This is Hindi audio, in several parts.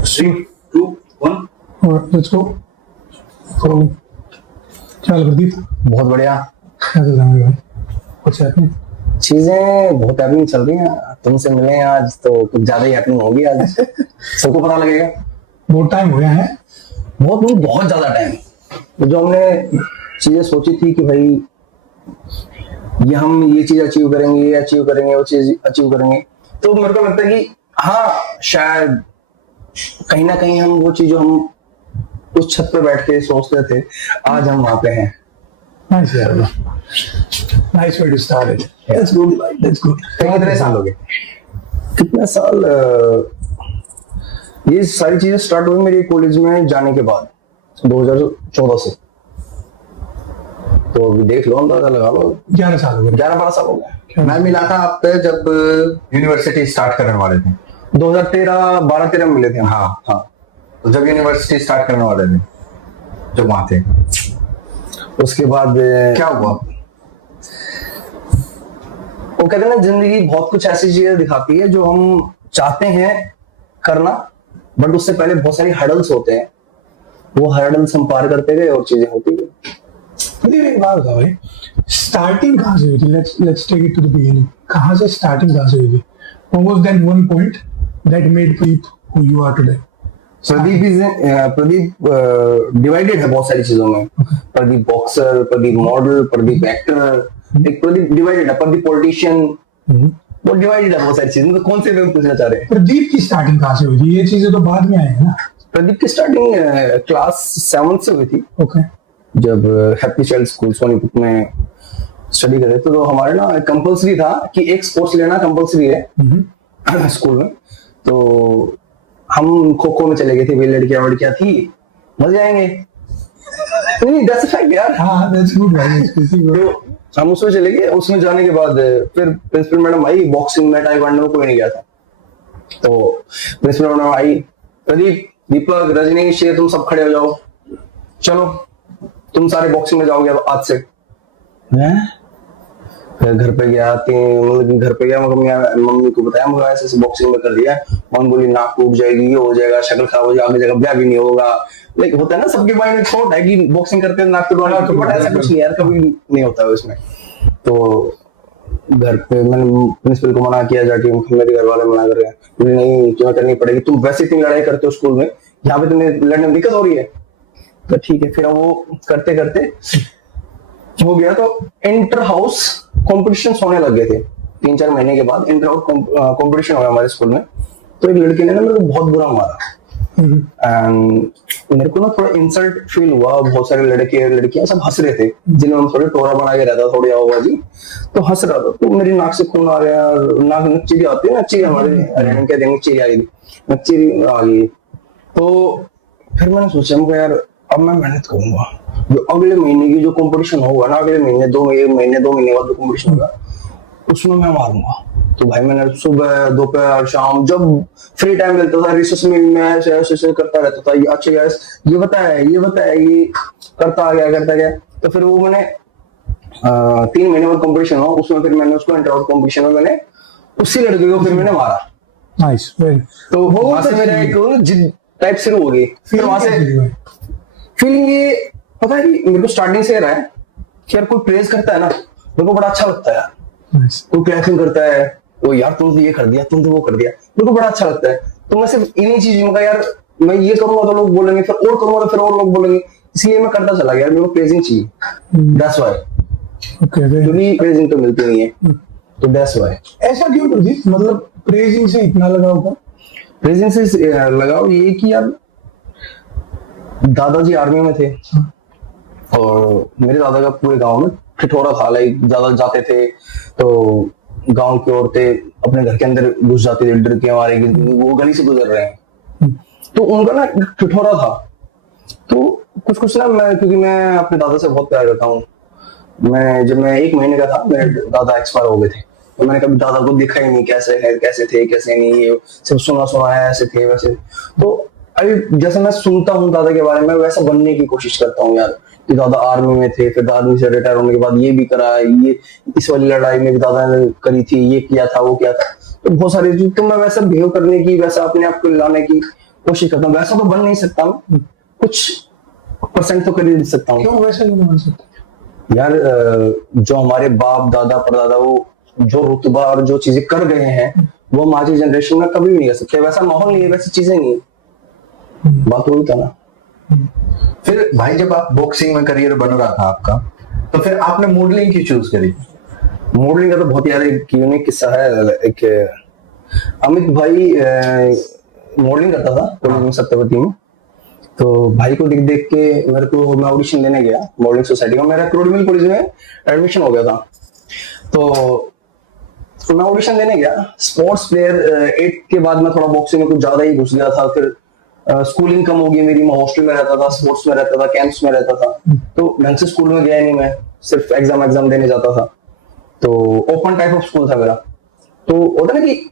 3, 2, 1. और लेट्स गो। तो चल प्रदीप, बहुत बढ़िया। क्या चल रहा है मेरे भाई? कुछ हैपनिंग? चीजें बहुत हैपनिंग चल रही हैं। तुमसे मिले हैं आज तो कुछ ज्यादा ही हैपनिंग होगी आज। सबको पता लगेगा। बहुत टाइम हो गया है। बहुत ज्यादा टाइम। तो जो हमने चीजें सोची थी कि भाई ये हम ये चीज अचीव करेंगे, ये अचीव करेंगे, वो चीज अचीव करेंगे, तो मेरे को लगता है कि हाँ शायद कहीं ना कहीं हम वो चीज जो हम उस छत पे बैठ के सोचते थे आज हम वहां पे हैं। नाइस यार, nice way to start it. Let's go भाई, लेट्स गो। कितने साल हो गए? कितने साल? ये सारी चीजें स्टार्ट हुई मेरे कॉलेज में जाने के बाद 2014 से। तो अभी देख लो, अंदाजा लगा लो, 11 साल हो गए। 11-12 साल हो गए। मैं मिला था आपसे जब यूनिवर्सिटी स्टार्ट करने वाले थे। 2013-12-13 में मिले थे हम। हाँ हाँ, तो जब यूनिवर्सिटी स्टार्ट करने वाले थे, जब वहां थे, उसके बाद क्या हुआ? वो कहते हैं ना, जिंदगी बहुत कुछ ऐसी चीजें दिखाती है जो हम चाहते हैं करना, बट उससे पहले बहुत सारी हर्डल्स होते हैं। वो हर्डल्स हम पार करते गए और चीजें होती गई। प्रदीप एक बात बताओ भाई, स्टार्टिंग कहाँ से हुई थी? Let's take it to the beginning. कहाँ से स्टार्टिंग कहाँ से हुई थी? What was that one point that made Pradeep who you are today? Pradeep divided है बहुत सारी चीजों में। Pradeep boxer, Pradeep model, Pradeep actor, एक प्रदीप डिवाइडेड है, प्रदीप पॉलिटिशियन। वो डिवाइडेड है बहुत सारी चीजें। तो कौन से में पूछना चाह रहे हैं? प्रदीप की स्टार्टिंग कहाँ से हुई थी? ये चीजें तो बाद में आई है ना। प्रदीप की स्टार्टिंग क्लास 7 से हुई थी। ओके। जब हैप्पी चाइल्ड स्कूल सोनीपत में स्टडी कर रहे थे, तो हमारे ना कंपलसरी था कि एक स्पोर्ट्स लेना कंपलसरी है स्कूल में। तो हम खो खो में चले गए थे। वे लड़कियां वड़कियां थी, मजे आएंगे। नहीं, दैट्स अ फैक्ट यार। हाँ, दैट्स गुड भाई। तो हम उसमें चले गए। उसमें जाने के बाद फिर प्रिंसिपल मैडम आई। बॉक्सिंग में, ताइक्वांडो में कोई नहीं गया था। तो प्रिंसिपल मैडम आई, प्रदीप, दीपक, रजनी, शेर, तुम सब खड़े हो जाओ, चलो तुम सारे बॉक्सिंग में जाओगे अब आज से। फिर घर पे गया, मतलब घर पे गया, मम्मी को बताया मुझे ऐसे ऐसे बॉक्सिंग में कर दिया। मम्मी बोली नाक टूट जाएगी, ये हो जाएगा, शक्ल खराब हो जाएगी, आगे जगह ब्याह भी नहीं होगा। लाइक होता है ना, सबके माइंड में थॉट है कि बॉक्सिंग करते हैं नाक टूटवाना, बट ऐसा कुछ नहीं यार, कभी नहीं होता है उसमें। तो घर पे मैंने प्रिंसिपल को मना किया जाके, मेरे घर वाले मना कर रहे हैं, नहीं क्यों करनी पड़ेगी, तुम वैसे इतनी लड़ाई करते हो स्कूल में, यहाँ पे तुम्हें लड़ने में दिक्कत हो रही है। तो ठीक है, फिर वो करते करते हो गया। तो इंटर हाउस कॉम्पिटिशन होने लग गए थे। 3-4 महीने के बाद इंटर हाउस कॉम्पिटिशन हुआ हमारे स्कूल में। तो एक लड़की ने ना मेरे को बहुत बुरा मारा एंड मेरे को ना थोड़ा इंसल्ट फील हुआ। बहुत सारे लड़के लड़कियां सब हंस रहे थे, जिन्हें हम थोड़े टोरा बना के रहता, थोड़ी आवाबाजी, तो हंस रहा था। तो मेरी नाक से खून आ गया। नाक नच्ची आती है, नच्ची हमारे हम क्या देंगे, नच्ची आई थी, नच्ची आ गई। तो फिर मैंने सोचा मुझे यार अब मैं मेहनत करूंगा, जो अगले महीने की जो कंपटीशन होगा ना, अगले महीने 2 महीने बाद जो कंपटीशन होगा उसमें मैं मारूंगा। तो भाई मैंने सुबह, दोपहर, शाम जब फ्री टाइम मिलता था, रिसेस में मैं ऐसे करता रहता था। अच्छा गैस ये बताया, ये करता गया। तो फिर वो मैंने 3 महीने बाद कंपटीशन हुआ, उसमें फिर मैंने उसको इंटर आउट कंपटीशन में मैंने उसी लड़के को फिर मैंने मारा। नाइस। तो वहां से मेरा एक जिद टाइप शुरू हो गई। फिर वहां से फीलिंग ये पता है कि मेरे को स्टार्टिंग से रहा है कि यार कोई प्रेज करता है ना, मेरे को बड़ा अच्छा लगता है यार। कोई क्लैपिंग करता है, वो यार तुमने ये कर दिया, तुमने वो कर दिया, मेरे को बड़ा अच्छा लगता है। तो मैं सिर्फ इन्हीं चीजों का यार, मैं ये करूंगा तो लोग बोलेंगे, फिर और करूंगा तो फिर और लोग बोलेंगे, इसलिए मैं करता चला गया। मेरे को प्रेजिंग चाहिए, दैट्स व्हाई। क्योंकि प्रेजिंग तो मिलती नहीं है, तो दैट्स व्हाई। ऐसा क्यों प्रदीप? मतलब प्रेजिंग से इतना लगाव का? प्रेजिंग से लगाव ये कि यार दादाजी आर्मी में थे और मेरे दादा का पूरे गांव में ठिठोरा था। लाइक ज्यादा जाते थे तो गांव की औरतें अपने घर के अंदर घुस जाती थी डर के मारे कि वो गली से गुजर रहे हैं। तो उनका ना ठिठोरा था। तो कुछ ना, मैं क्योंकि मैं अपने दादा से बहुत प्यार करता हूँ। जब मैं 1 महीने का था, मेरे दादा एक्सपायर हो गए थे। तो मैंने कभी दादा को देखा ही नहीं, कैसे है, कैसे थे, कैसे नहीं, ये सब सुना है, ऐसे थे वैसे। तो अभी जैसे मैं सुनता हूँ दादा के बारे में, वैसा बनने की कोशिश करता हूँ यार, कि दादा आर्मी में थे, फिर आर्मी से रिटायर होने के बाद ये भी करा, ये इस वाली लड़ाई में भी दादा ने करी थी, ये किया था, वो किया था। तो बहुत सारी चीज, तो मैं वैसा बिहेव करने की, वैसा अपने आप को लाने की कोशिश करता हूँ, वैसा तो बन नहीं सकता मैं, कुछ परसेंट तो कर ही सकता हूँ। क्यों वैसे नहीं बन सकते? यार जो हमारे बाप दादा परदादा वो जो रुतबा और जो चीजें कर गए हैं वो हम आज की जनरेशन में कभी भी नहीं कर सकते, वैसा माहौल नहीं है, वैसी चीजें नहीं है। बात वही था ना। फिर भाई जब आप बॉक्सिंग में करियर बन रहा था आपका, तो फिर आपने मॉडलिंग क्यों चूज करी? मॉडलिंग का तो बहुत यार एक यूनिक किस्सा है। एक अमित भाई मॉडलिंग करता था कॉलेज में सत्यवती में, तो भाई को देख देख के मेरे को, मैं ऑडिशन देने गया मॉडलिंग सोसाइटी का, मेरा क्रोडमिल कॉलेज में एडमिशन हो गया था। तो मैं ऑडिशन देने गया, स्पोर्ट्स प्लेयर 8 के बाद मैं थोड़ा बॉक्सिंग में कुछ ज्यादा ही घुस गया था। फिर स्कूलिंग कम हो गई मेरी, मैं हॉस्टल में रहता था, स्पोर्ट्स में रहता था, कैंप्स में रहता था, तो ढंग से स्कूल में गया नहीं, मैं सिर्फ एग्जाम देने जाता था। तो ओपन टाइप ऑफ स्कूल था मेरा, तो होता ना कि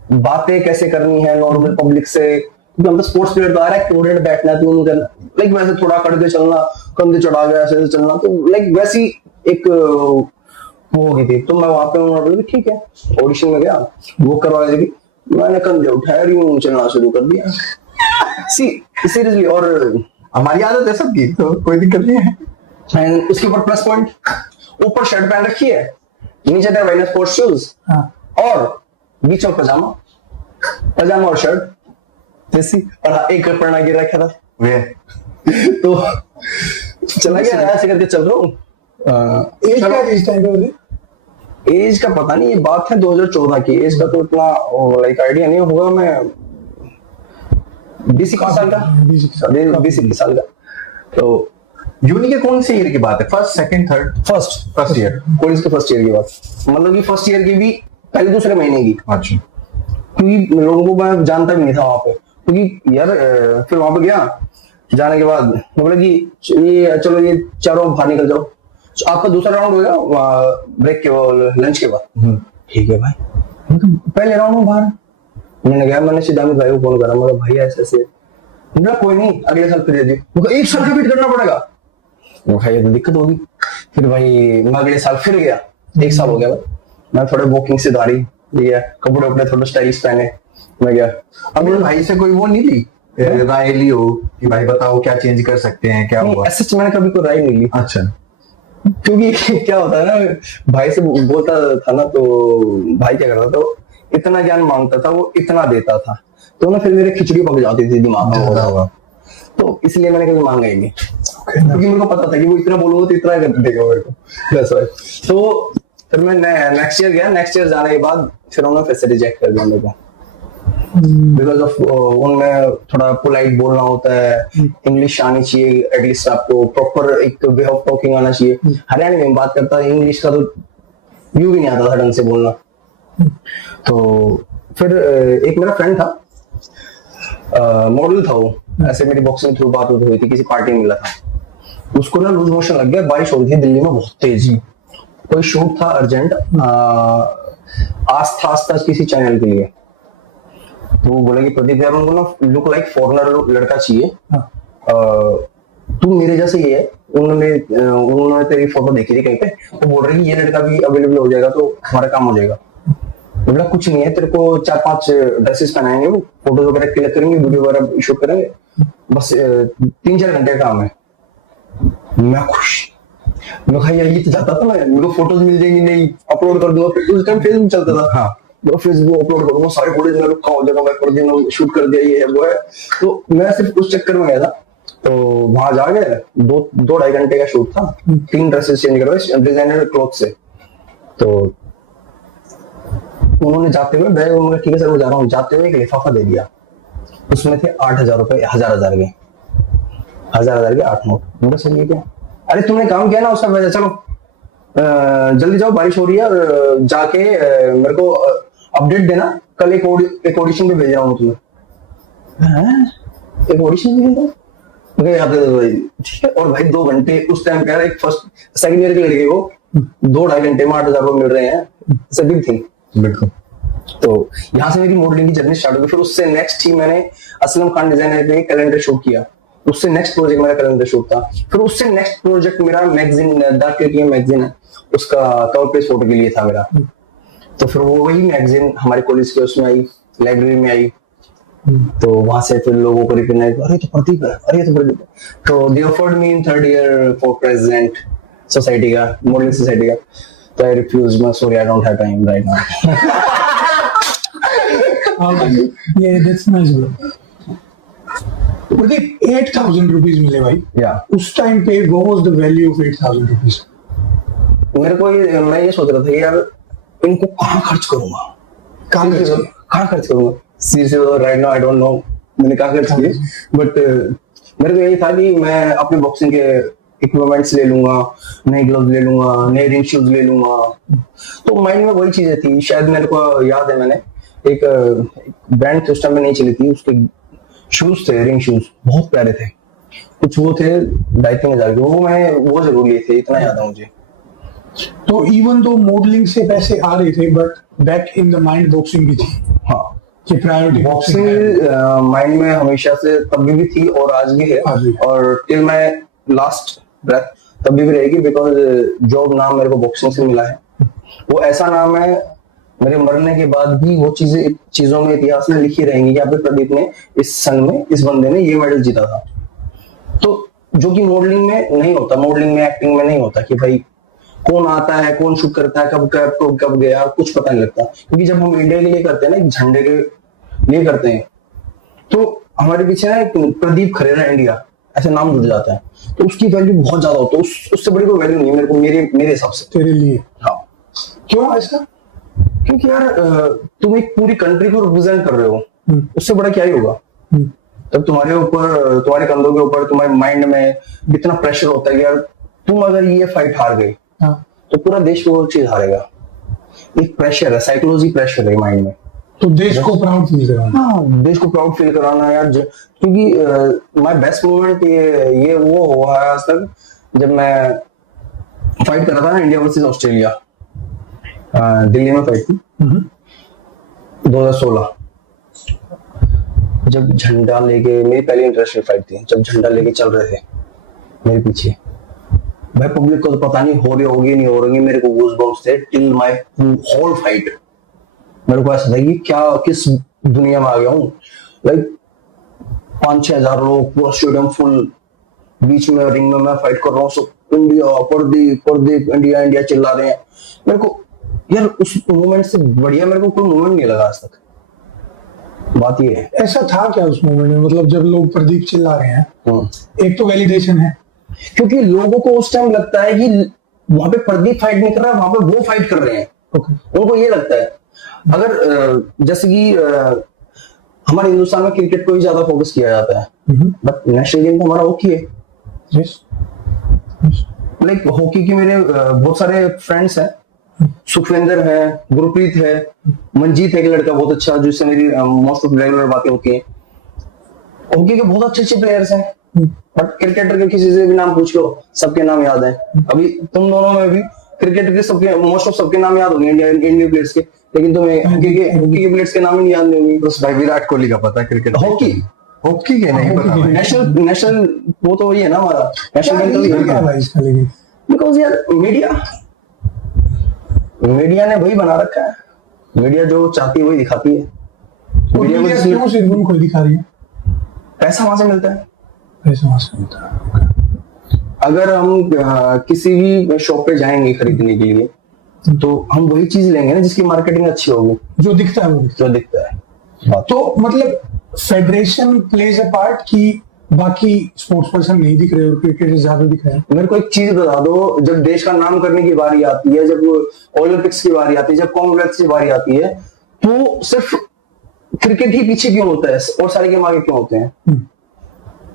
बातें कैसे करनी है नॉर्मल पब्लिक से, क्योंकि हम तो स्पोर्ट्स प्लेयर, डायरेक्ट स्टूडेंट बैठना है, तो करना लाइक वैसे थोड़ा करके चलना, कंधे चढ़ा गया ऐसे चलना, तो लाइक वैसी एक वो हो गई थी। तो मैं वहां पे उन्होंने ठीक है, ऑडिशन में गया, वो करवा दी, मैंने कंधे उठाया यूं चलना शुरू कर दिया। सीरियसली, और हमारी आदत है सबकी, तो कोई दिक्कत नहीं है। एंड उसके ऊपर प्लस पॉइंट, ऊपर शर्ट पहन रखी है, नीचे था वाइनर स्पोर्ट्स शूज, और बीच में पजामा और शर्ट जैसी, और एक पढ़ना गिर रखा था वे तो चला गया, ऐसे करके चल रहा हूँ। एज क्या थी इस टाइम पे होती? एज का पता नहीं, ये बात है 2014 की, एज का तो इतना लाइक आइडिया नहीं होगा। मैं 20 साल का, 20 साल का। तो यूनी के कौन से ईयर की बात है? First, second, third? First year, college के फर्स्ट ईयर की बात, मतलब कि फर्स्ट ईयर की भी पहले दूसरे महीने की। अच्छा। क्योंकि लोगों को मैं जानता भी नहीं था वहां पे, क्योंकि यार फिर वहां पे गया, जाने के बाद बोला कि ये चलो ये चारों बाहर निकल जाओ, तो आपका दूसरा राउंड होगा ब्रेक के लंच के बाद। ठीक है भाई, पहले राउंड में बाहर मैंने गया, मैंने सीधा अमित भाई को फोन करा, मैं भाई ऐसे ऐसे, बोला कोई नहीं अगले साल फिर दे दियो, एक साल रिपीट करना पड़ेगा, भाई ये तो दिक्कत होगी। फिर भाई मैं अगले साल फिर गया, 1 साल हो गया मैं थोड़े वॉकिंग से दाढ़ी लिया, कपड़े अपने थोड़े स्टाइलिश पहने, मैं गया। अब भाई से कोई वो नहीं ली, राय ली हो कि भाई बताओ क्या चेंज कर सकते हैं, क्या हुआ? ऐसे मैंने कभी कोई राय नहीं ली। अच्छा। क्योंकि क्या होता है ना, भाई से बोलता था ना, तो भाई क्या करता था, इतना ज्ञान मांगता था, वो इतना देता था, तो ना फिर मेरे खिचड़ी पक जाती थी दिमाग में होगा, तो इसलिए मैंने कभी मांगा ही नहीं, क्योंकि मेरे को पता था कि वो इतना बोलूंगा तो इतना कर देगा मेरे को। तो फिर मैं नेक्स्ट ईयर गया, नेक्स्ट ईयर जाने के बाद फिर उन्होंने फिर से रिजेक्ट कर दिया मेरे को, बिकॉज ऑफ उनमें थोड़ा पोलाइट बोलना होता है, इंग्लिश आनी चाहिए, एटलीस्ट आपको प्रॉपर एक वे ऑफ टॉकिंग आना चाहिए। हरियाणा में बात करता है, इंग्लिश का तो व्यू भी नहीं आता था ढंग से बोलना। तो फिर एक मेरा फ्रेंड था, मॉडल था वो, ऐसे मेरी बॉक्सिंग थ्रू बात हुई थी, किसी पार्टी में मिला था, उसको ना लूज मोशन लग गया, बारिश हो रही थी दिल्ली में बहुत तेज, कोई शूट था अर्जेंट, आस्था किसी चैनल के लिए, तो वो बोले कि प्रदीप यार उनको ना लुक लाइक फॉरेनर लड़का चाहिए, तू मेरे जैसे ही है, उन्होंने तेरी फोटो देखी थी कहीं पे, वो बोल रही है ये लड़का भी अवेलेबल हो जाएगा तो हमारा काम हो जाएगा। बोला कुछ नहीं है, तेरे को 4-5 ड्रेसेस पहनाएंगे, वो फोटोज वगैरह क्लिक करेंगे, वीडियो वगैरह शूट करेंगे, बस 3-4 घंटे का काम है। मैं खुश, मैं कहा यार ये तो जाता था मैं, मेरे को फोटोज मिल जाएंगी, नहीं अपलोड कर दूंगा, उस टाइम फेसबुक चलता था, हाँ फेसबुक अपलोड करूंगा, सारे फोटोज में रखा हो जाएगा, मैं कर देना शूट कर दिया, ये है वो है। तो मैं सिर्फ उस चक्कर में गया था, तो वहां जा गए, 2-2.5 घंटे का शूट था, 3 ड्रेसेस चेंज करवाए डिजाइनर क्लॉथ से। तो उन्होंने जाते हुए, मैं उन्होंने ठीक है सर मैं जा रहा हूँ, जाते हुए एक लिफाफा दे दिया, उसमें थे 8,000 रुपए, 1,000 के 8 नोट। मुझे सर ये क्या, अरे तुमने काम किया ना उसका वजह, चलो जल्दी जाओ बारिश हो रही है, और जाके मेरे को अपडेट देना, कल एक ऑडिशन पे भेज रहा हूँ तुम्हें। एक ऑडिशन पे भेज ठीक है। और भाई 2 घंटे उस टाइम पे, एक फर्स्ट सेकंड ईयर के लड़के को 2-2.5 घंटे में 8,000 रुपए मिल रहे हैं, बिग थिंग। बिल्कुल। तो यहाँ से मेरी मॉडलिंग की जर्नी स्टार्ट हो गई। फिर उससे नेक्स्ट ही मैंने असलम खान डिजाइनर पे कैलेंडर शूट किया, उससे नेक्स्ट प्रोजेक्ट मेरा कैलेंडर शूट था। फिर उससे नेक्स्ट प्रोजेक्ट मेरा मैगजीन, द केटीएम मैगजीन है, उसका कवर पेज फोटो के लिए था मेरा। तो फिर वो वही मैगजीन हमारे कॉलेज के उसमें आई, लाइब्रेरी में आई, तो वहां से फिर लोगों को रिकॉग्नाइज, अरे तो प्रदीप है, अरे तो प्रदीप है। तो they offered me in 3rd year for president society का, मॉडलिंग सोसाइटी का। तो आई रिफ्यूज, मैं sorry I don't have time right now. Yeah, that's nice, bro. Pradeep, 8,000 rupees मिले भाई। या उस टाइम पे what was the value of 8,000 rupees? मेरे को मैं ये सोच रहा था कि यार इनको कहाँ खर्च करूंगा, कहाँ खर्च करूंगा। Seriously right now I don't know मैंने कहाँ खर्च किए, बट मेरे को यही था कि मैं अपने बॉक्सिंग के इक्विपमेंट्स ले लूंगा, नए ग्लव्स ले लूंगा, नए रिंग शूज ले लूंगा। तो माइंड में वही चीजें थी। शायद मेरे को याद है, मैंने एक ब्रांड उस टाइम में नहीं चली थी, उसके शूज थे, रिंग शूज बहुत प्यारे थे, कुछ वो थे 2,500 के, वो जरूर लिए थे, इतना याद है मुझे। तो इवन दो मॉडलिंग से पैसे आ रहे थे, but back in the mind boxing भी थी हाँ, कि प्रायोरिटी बॉक्सिंग माइंड में हमेशा से तभी भी थी और आज भी है, आज भी। और टिल मैं लास्ट ब्रेथ तभी भी रहेगी, बिकॉज जो नाम मेरे को बॉक्सिंग से मिला है वो ऐसा नाम है, मेरे मरने के बाद भी वो चीजों में, इतिहास में लिखी रहेंगी कि आपके प्रदीप ने इस सन में, इस बंदे ने ये मेडल जीता था। तो जो कि मॉडलिंग में नहीं होता, मॉडलिंग में एक्टिंग में नहीं होता कि भाई कौन आता है, कौन शूट करता है, कब गया, कुछ पता नहीं लगता। क्योंकि जब हम इंडिया के लिए करते हैं ना, एक झंडे के लिए करते हैं, तो हमारे पीछे ना एक प्रदीप खरेरा इंडिया ऐसे नाम जुड़ जाता है, तो उसकी वैल्यू बहुत ज्यादा होती है। उससे बड़ी कोई वैल्यू नहीं है मेरे को, मेरे हिसाब से। तेरे लिए हाँ, क्यों ऐसा? क्योंकि यार तुम एक पूरी कंट्री को रिप्रेजेंट कर रहे हो, उससे बड़ा क्या ही होगा। तब तुम्हारे ऊपर, तुम्हारे कंधों के ऊपर, तुम्हारे माइंड में इतना प्रेशर होता है कि यार तुम अगर ये फाइट हार गए तो पूरा देश वो चीज हारेगा। एक प्रेशर है, साइकोलॉजी प्रेशर है माइंड में। तो देश को प्राउड फील कराना। हाँ, देश को प्राउड फील कराना यार, क्योंकि माय बेस्ट मोमेंट ये वो हुआ है आज तक, जब मैं फाइट कर रहा था ना, इंडिया वर्सेस ऑस्ट्रेलिया, दिल्ली में फाइट थी 2016। जब झंडा लेके, मेरी पहली इंटरनेशनल फाइट थी, जब झंडा लेके चल रहे थे मेरे पीछे, भाई पब्लिक को तो पता नहीं हो रही होगी नहीं हो रही, मेरे को गूज़बम्प्स थे टिल माय होल फाइट। मेरे को ऐसा था कि क्या, किस दुनिया में आ गया हूँ। लाइक 5-6 हजार लोग, पूरा स्टेडियम फुल, बीच में रिंग में मैं फाइट कर रहा हूँ, सब India Pradeep Pradeep India India चिल्ला रहे हैं। मेरे को यार उस मोमेंट से बढ़िया मेरे को कोई मोमेंट नहीं लगा आज तक। बात ये है। ऐसा था क्या उस मोमेंट में, मतलब जब लोग प्रदीप चिल्ला रहे हैं, एक तो वैलिडेशन है, क्योंकि लोगों को उस टाइम लगता है कि वहां पे प्रदीप फाइट नहीं कर रहा है, वहां पे वो फाइट कर रहे हैं। उनको ये लगता है। अगर जैसे कि हमारे हिंदुस्तान में क्रिकेट को ही ज्यादा फोकस किया जाता है, बट नेशनल गेम तो हमारा हॉकी है। लाइक हॉकी के मेरे बहुत सारे फ्रेंड्स हैं, सुखविंदर है, गुरप्रीत है, मंजीत है, एक लड़का बहुत अच्छा, जिससे मेरी मोस्ट ऑफ रेगुलर बातें होती हैं। हॉकी के बहुत अच्छे अच्छे प्लेयर्स हैं, बट क्रिकेटर के किसी से भी नाम पूछ लो, सबके नाम याद है। अभी तुम दोनों में भी क्रिकेट के सबके, मोस्ट ऑफ सबके नाम याद होंगे इंडियन प्लेयर्स के, लेकिन तुम्हें हॉकी के प्लेयर्स के नाम ही याद नहीं होंगे। बस भाई विराट कोहली का पता है, क्रिकेट हॉकी के नहीं पता भाई। नेशनल वो तो वही है ना हमारा नेशनल गेम, तो बिकॉज यार मीडिया ने वही बना रखा है। मीडिया जो चाहती है वही दिखाती है। मीडिया क्यों सिर्फ उनको दिखा रही है? पैसा वहां से मिलता है, पैसा वहां से मिलता है। अगर हम किसी भी शॉप पे जाएंगे खरीदने के लिए, तो हम वही चीज लेंगे ना जिसकी मार्केटिंग अच्छी होगी, जो दिखता है वो जो दिखता है। तो मतलब फेडरेशन प्लेज अ पार्ट कि बाकी स्पोर्ट्स पर्सन नहीं दिख रहे और क्रिकेटर ज्यादा दिख रहे हैं। मेरे को एक चीज बता दो, जब देश का नाम करने की बारी आती है, जब ओलंपिक्स की बारी आती है, जब कॉमनवेल्थ की बारी आती है, तो सिर्फ क्रिकेट ही पीछे क्यों होता है और सारे गेम आगे क्यों होते हैं?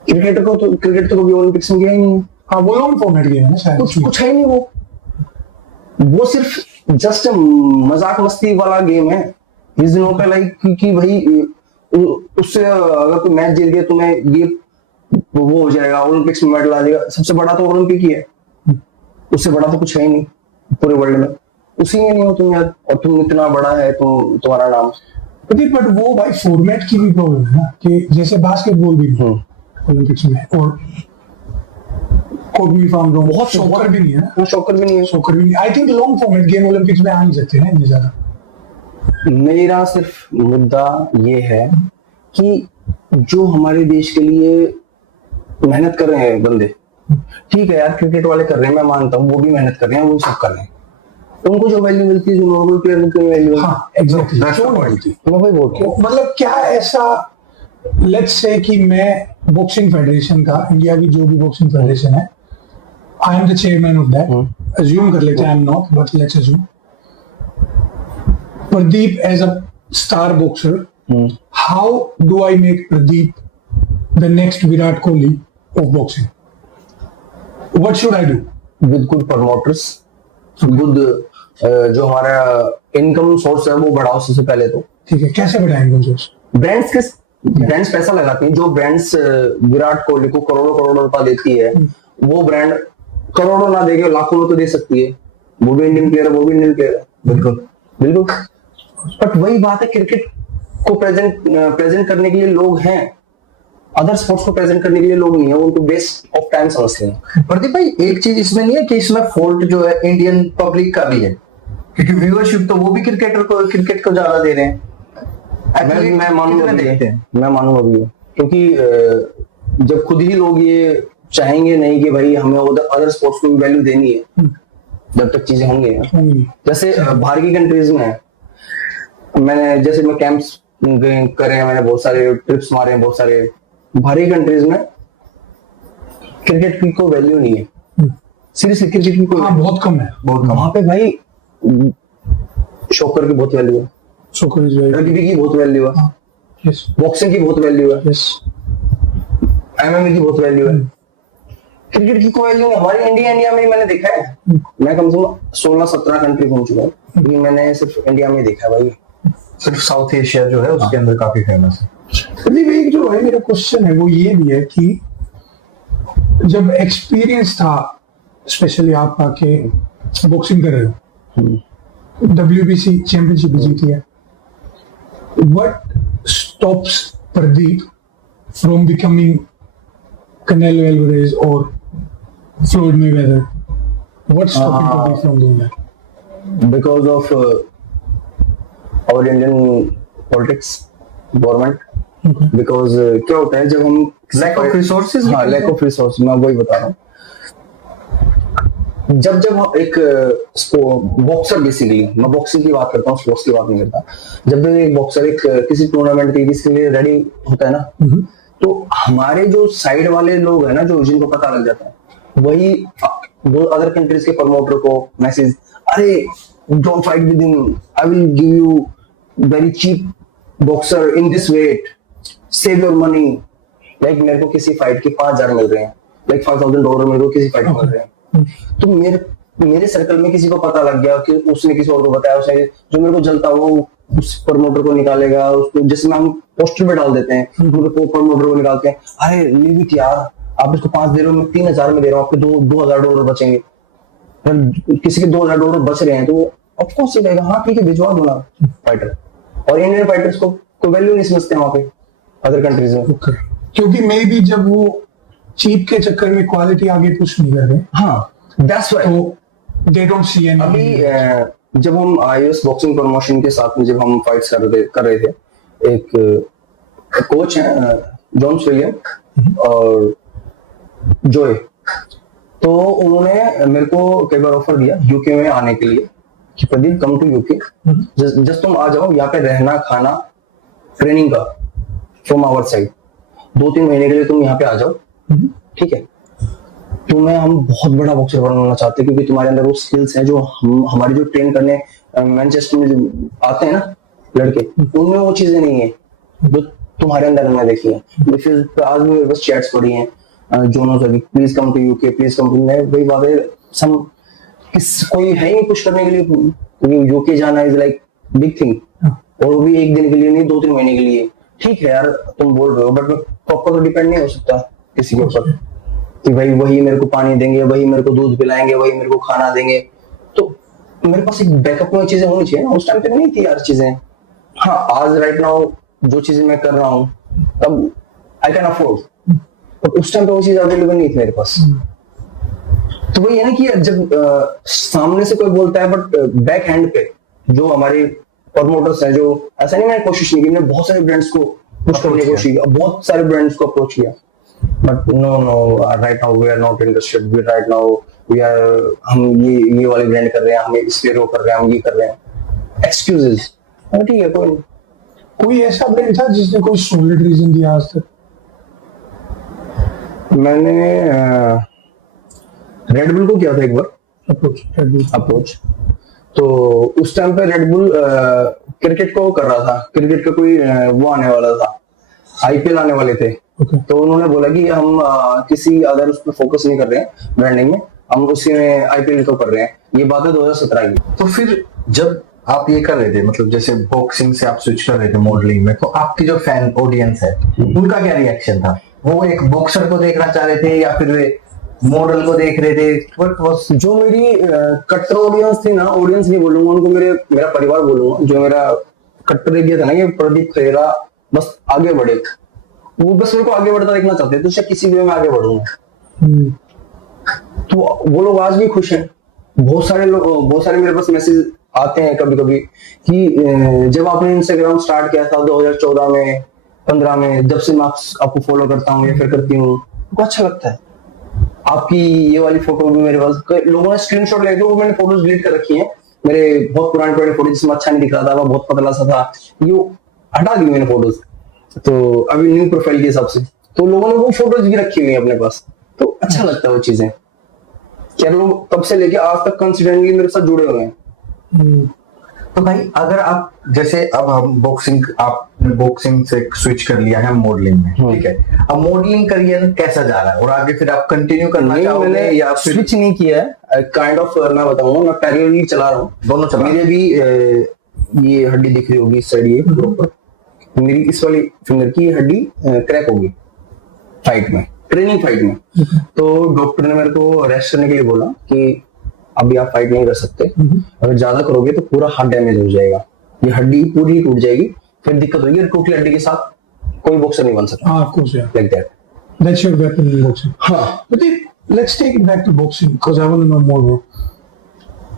क्रिकेट तो कभी ओलंपिक्स में गया ही नहीं है। हाँ, वो लॉन्ग फॉर्मेट गेम है ना शायद, कुछ है नहीं। वो सिर्फ जस्ट मजाक मस्ती वाला गेम है इस दिनों पे। लाइक कि भाई उससे अगर कोई मैच जीत गया तुम्हें ये वो हो जाएगा, ओलंपिक्स में मेडल आ जाएगा। सबसे बड़ा तो ओलंपिक ही है, उससे बड़ा तो कुछ है ही नहीं पूरे वर्ल्ड में। उसी में नहीं हो तुम यार, और तुम इतना बड़ा है तुम्हारा नाम। बट वो भाई फॉर्मेट की भी प्रॉब्लम है ना, कि जैसे बास्केटबॉल भी ओलंपिक्स में, और बहुत शॉकर भी नहीं है ना, शॉकर भी नहीं है। I think long format game Olympics में आ नहीं सकते ना इतने ज्यादा। मेरा सिर्फ मुद्दा ये है कि जो हमारे देश के लिए मेहनत कर रहे हैं बंदे, ठीक है यार, क्रिकेट वाले कर रहे हैं, मैं मानता हूँ, वो भी मेहनत कर रहे हैं, वो सब कर रहे हैं, उनको जो वैल्यू मिलती है, जो नॉर्मल प्लेयर को वैल्यू, हाँ एग्जैक्टली, That's the क्यों point. नहीं मिलती? तो मैं वही बोल रहा हूँ। मतलब क्या ऐसा, लेट्स से कि मैं बॉक्सिंग फेडरेशन का, इंडिया की जो भी बॉक्सिंग फेडरेशन है, I am the chairman of that, assume कर लेते हैं, I am not, but let's assume Pradeep as a star boxer, how do I make Pradeep the next Virat Kohli of boxing? What should I do? With good promoters, good जो हमारा इनकम सोर्स है वो बढ़ाओ सबसे पहले तो। ठीक है, कैसे बढ़ाएंगे उनको? ब्रांड्स पैसा लगाती हैं, जो ब्रांड्स विराट कोहली को करोड़ों करोड़ों रुपया देती है, वो ब्रांड करोड़ों ना देके लाखों में तो दे सकती है, वो भी इंडियन प्लेयर है, वो भी इंडियन प्लेयर है, बिल्कुल बिल्कुल। बट वही बात है, क्रिकेट को प्रेजेंट करने के लिए लोग हैं, अदर स्पोर्ट्स को प्रेजेंट करने के लिए लोग नहीं है, उनको वेस्ट ऑफ टाइम समझते हैं। प्रदीप भाई, एक चीज इसमें नहीं है कि इसमें फॉल्ट जो है इंडियन पब्लिक का भी है, क्योंकि व्यूअरशिप तो वो भी क्रिकेट को ज्यादा दे रहे हैं। मैं मानूंगा कितने भी देखते है, हैं? मैं मानूंगा भी है, क्योंकि जब खुद ही लोग ये चाहेंगे नहीं कि भाई हमें अदर स्पोर्ट्स को भी वैल्यू देनी है, जब तक चीजें होंगी ना। जैसे बाहर की कंट्रीज में है, जैसे मैं कैंप्स करे हैं, मैंने बहुत सारे ट्रिप्स मारे हैं, बहुत सारे बाहरी कंट्रीज में क्रिकेट की कोई वैल्यू नहीं है, सीरियसली क्रिकेट की कोई, हाँ बहुत कम है, बहुत कम। वहां पे भाई शॉकर की बहुत वैल्यू है, सॉकर इज वेरी, रग्बी की बहुत वैल्यू है, यस बॉक्सिंग की बहुत वैल्यू है, यस, एमएमए की बहुत वैल्यू है, क्रिकेट की कोई वैल्यू नहीं। हमारे इंडिया में मैंने देखा है, मैं कम से कम 16-17 कंट्री घूम चुका हूँ, लेकिन मैंने सिर्फ इंडिया में देखा है भाई। सिर्फ साउथ एशिया जो है उसके अंदर काफी फेमस है। प्रदीप एक जो है मेरा क्वेश्चन है वो ये भी है कि जब एक्सपीरियंस था, स्पेशली आप आके बॉक्सिंग कर रहे हो, WBC चैंपियनशिप जीती है, what stops Pradeep from becoming Canelo Alvarez or Floyd Mayweather? What's stopping Pradeep from doing that? Because of our Indian politics, government. Okay. Because क्या होता है जब हम Lack of resources? हाँ, lack of resources, मैं वही बता रहा हूँ। जब एक बॉक्सर, बेसिकली मैं बॉक्सिंग की बात करता हूँ, स्पोर्ट्स की बात नहीं करता, जब एक बॉक्सर एक किसी टूर्नामेंट के किसी के लिए रेडी होता है ना, तो हमारे जो साइड वाले लोग हैं ना, जो जिनको पता लग जाता है, वही वो अदर कंट्रीज के प्रमोटर को मैसेज, अरे don't fight with him, I will give you very cheap boxer in this weight, save your money. Like मेरे को किसी फाइट के 5,000 मिल रहे हैं, लाइक $5,000 मेरे को किसी फाइट मिल रहे हैं, तो मेरे सर्कल में किसी को पता लग गया कि उसने किसी और को बताया, उसने जो मेरे को जलता वो उस प्रमोटर को निकालेगा, उसको जिसमें हम पोस्टर पे डाल देते हैं, प्रमोटर को निकालते हैं, अरे लीव इट यार, आप इसको 5 दे रहे हो, मैं 3,000 में दे रहा हूँ, आपके $2,000 बचेंगे। किसी के $2,000 बच रहे हैं तो ऑफकोर्स ये कहेगा हाँ ठीक है, भिजवा दो ना फाइटर। और इंडियन फाइटर्स को कोई वैल्यू नहीं समझते वहां पे अदर कंट्रीज में, क्योंकि मे बी जब वो चीप के चक्कर में क्वालिटी आगे पुश नहीं कर रहे, हाँ दैट्स व्हाई, तो दे डोंट सी एनी। अभी जब हम आईएस बॉक्सिंग प्रमोशन के साथ में जब हम फाइट्स कर रहे थे, एक कोच है जॉन्स विलियम और जोए, तो उन्होंने मेरे को कई बार ऑफर दिया यूके में आने के लिए कि Pradeep come to UK, just तुम आ जाओ, यहाँ पे रहना खाना ट्रेनिंग का फ्रॉम आवर साइड, 2-3 महीने के लिए तुम यहाँ पे आ जाओ, ठीक है, तुम्हें हम बहुत बड़ा बॉक्सर बनाना चाहते हैं, क्योंकि तुम्हारे अंदर वो स्किल्स हैं जो हमारे जो ट्रेन करने मैनचेस्टर में जो आते हैं ना लड़के, उनमें वो चीजें नहीं है जो तुम्हारे अंदर हमने देखी है। फिर आज भी बस चैट्स पड़ी हैं, Jono sir please come to UK, please come to, मैं वही बात है, सम कोई है ही पुश करने के लिए, क्योंकि यूके जाना इज लाइक बिग थिंग, और वो भी एक दिन के लिए नहीं, 2-3 महीने के लिए। ठीक है यार तुम बोल रहे हो, बट मैं प्रॉपर तो डिपेंड नहीं हो सकता किसी के ऊपर कि भाई वही मेरे को पानी देंगे, वही मेरे को दूध पिलाएंगे, वही मेरे को खाना देंगे, तो मेरे पास एक बैकअप में चीजें होनी चाहिए ना। उस टाइम पे नहीं थी यार चीजें। हाँ आज राइट नाउ जो चीजें मैं कर रहा हूँ तब आई कैन अफोर्ड, बट उस टाइम पे वो चीज अवेलेबल नहीं थी मेरे पास। तो वही है ना कि जब सामने से कोई बोलता है, बट बैक हैंड पे जो हमारे प्रमोटर्स हैं, जो ऐसा नहीं, मैंने कोशिश नहीं की, मैंने बहुत सारे ब्रांड्स को पुश करने की कोशिश किया, बहुत सारे ब्रांड्स को अप्रोच किया, but no right now we are not interested, we right now we are, हम ये वाले ब्रांड कर रहे हैं, हम इसलिए वो कर रहे हैं, हम ये कर रहे हैं, एक्सक्यूजेस। ठीक है, कोई ऐसा ब्रांड था जिसने कोई सॉलिड रीजन दिया आज तक? मैंने रेड बुल को किया था एक बार अप्रोच। तो उस टाइम पे रेड बुल क्रिकेट को कर रहा था, क्रिकेट का कोई वो आने वाला था, आईपीएल आने वाले थे। तो उन्होंने बोला कि हम किसी अदर उस पर फोकस नहीं कर रहे हैं ब्रांडिंग में, हम उसी में आईपीएल को कर रहे हैं। ये बात है 2017 की। तो फिर जब आप ये कर रहे थे, मतलब जैसे बॉक्सिंग से आप स्विच कर रहे थे मॉडलिंग में, तो आपकी जो फैन ऑडियंस है उनका क्या रिएक्शन था? वो एक बॉक्सर को देखना चाह रहे थे या फिर वे मॉडल को देख रहे थे? जो मेरी कट्टर ऑडियंस थी ना, ऑडियंस नहीं बोलूंगा उनको, मेरा परिवार बोलूंगा, जो मेरा कट्टर एरिया था ना, ये प्रदीप खेरा बस आगे बढ़े, वो बस मेरे को आगे बढ़ता देखना चाहते थे, तो शायद किसी भी में आगे बढ़ूंगा। तो वो लोग आज भी खुश हैं। बहुत सारे मेरे पास मैसेज आते हैं कभी कभी कि जब आपने इंस्टाग्राम स्टार्ट किया था 2014 में 15 में, जब से मैं आपको फॉलो करता हूँ या फिर करती हूँ, तो अच्छा लगता है। आपकी ये वाली फोटो भी मेरे पास लोगों ने स्क्रीनशॉट लेके, वो मैंने फोटोज डिलीट कर रखी हैं, मेरे बहुत पुराने फोटो जिसमें अच्छा नहीं दिख रहा था, वो बहुत पतला सा था, ये हटा दी मैंने फोटोज, तो अभी न्यू प्रोफाइल के हिसाब से तो लोगों ने वो फोटोज भी रखी हुई है अपने पास। तो अच्छा लगता है वो चीजें, क्या लोग तब से लेके आज तक कंसिस्टेंटली मेरे साथ जुड़े हुए हैं। तो भाई अगर आप जैसे अब हम बॉक्सिंग से स्विच कर लिया है मॉडलिंग में, ठीक है, अब मॉडलिंग करियर कैसा जा रहा है और आगे फिर आप कंटिन्यू करना चाहोगे या फिर? स्विच नहीं किया है, काइंड ऑफ मैं बताऊंगा, मैं पैरेलली चला रहा हूँ, दोनों चला। मेरे भी ये हड्डी दिख रही होगी इस साइड, ये प्रॉपर मेरी इस वाली फिंगर की हड्डी क्रैक होगी फाइट में, ट्रेनिंग फाइट में। तो डॉक्टर ने मेरे को रेस्ट करने के लिए बोला कि अभी आप फाइट नहीं कर सकते, अगर ज्यादा करोगे तो पूरा हार्ट डैमेज हो जाएगा, ये हड्डी पूरी टूट जाएगी, फिर दिक्कत होगी, टूटी हड्डी के साथ कोई बॉक्सर नहीं बन सकता। Of course, yeah. Like that. That's your weapon in boxing. हाँ, But let's take it back to boxing because I want to know more, bro.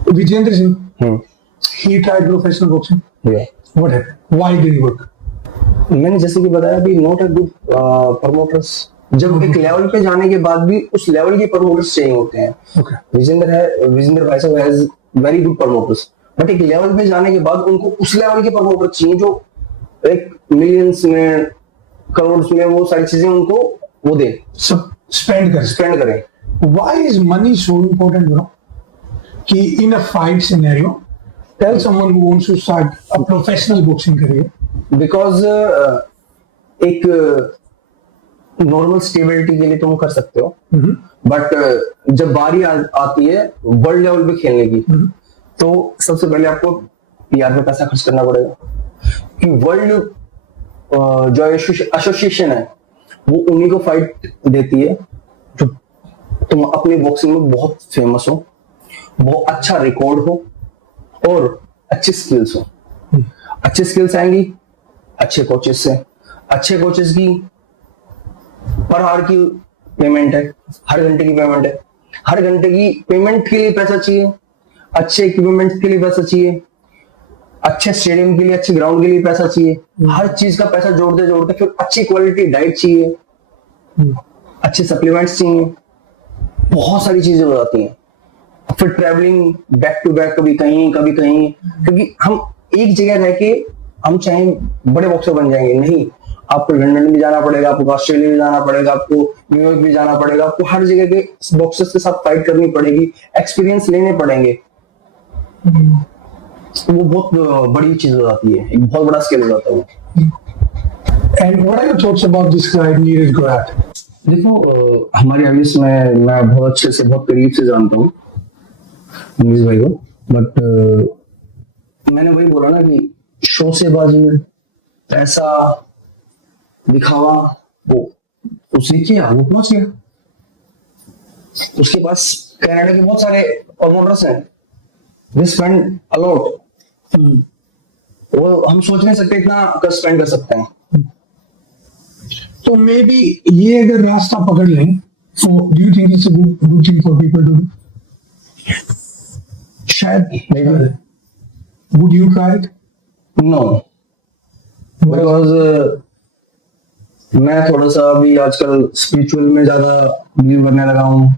Vijayendra Singh, he tried professional boxing. yeah. What happened? Why didn't it work? मैंने जैसे कि बताया अभी, नॉट अ गुड प्रमोटर्स। जब एक लेवल पे जाने के बाद भी उस लेवल के प्रमोटर्स चाहिए होते हैं। Okay. विजेंद्र भाई साहब has very good promoters, but एक लेवल पे जाने के बाद उनको उस लेवल के प्रमोटर चाहिए जो एक मिलियंस में, करोड़ में वो सारी चीजें उनको वो दे, सब spend करें। Why is money so important, bro? कि in a fight scenario, tell someone who wants to start a professional boxing career. Because एक नॉर्मल स्टेबिलिटी के लिए तुम कर सकते हो, बट जब बारी आती है वर्ल्ड लेवल पे खेलने की, तो सबसे पहले आपको पीआर पे पैसा खर्च करना पड़ेगा, कि वर्ल्ड जो एसोसिएशन है वो उन्हीं को फाइट देती है जो तुम अपनी बॉक्सिंग में बहुत फेमस हो, बहुत अच्छा रिकॉर्ड हो और अच्छी स्किल्स हो। अच्छी स्किल्स आएंगी अच्छे कोचेस से, अच्छे कोचेस की पर आवर की पेमेंट है, हर घंटे की पेमेंट है, हर घंटे की पेमेंट के लिए पैसा चाहिए, अच्छे इक्विपमेंट के लिए पैसा चाहिए, अच्छे स्टेडियम के लिए, अच्छे ग्राउंड के लिए पैसा चाहिए, हर चीज का पैसा जोड़ते जोड़ते फिर अच्छी क्वालिटी डाइट चाहिए, अच्छे सप्लीमेंट्स चाहिए, बहुत सारी चीजें हो जाती हैं। फिर ट्रैवलिंग बैक टू बैक, कभी कहीं क्योंकि हम एक जगह रह के हम चाहे बड़े बॉक्सर बन जाएंगे नहीं, आपको लंदन भी जाना पड़ेगा, आपको ऑस्ट्रेलिया भी जाना पड़ेगा, आपको न्यूयॉर्क भी जाना पड़ेगा, आपको हर जगह के बॉक्सर्स के साथ फाइट करनी पड़ेगी, एक्सपीरियंस लेने पड़ेंगे। वो बहुत बड़ी चीज हो जाती है, एक बहुत बड़ा स्किल हो जाता है। And what are your thoughts about this guy, Neeraj Gorat? देखो हमारे आयुष में मैं बहुत अच्छे से, बहुत करीब से जानता हूँ नीरज भाई को, बट मैंने वही बोला ना कि शोसेबाजी, पैसा, दिखावा, वो सीखिए, वो पहुंच गया। उसके पास कनाडा के बहुत सारे प्रमोटर्स हैं, दे स्पेंड अ लॉट, वो हम सोच नहीं सकते इतना स्पेंड कर सकते हैं। तो मे बी ये अगर रास्ता पकड़ लें, so do you think it's a good thing for people to do? शायद Maybe. Would you try it? No, because मैं थोड़ा सा अभी आजकल स्पिरिचुअल में ज्यादा बिलीव करने लगा हूँ।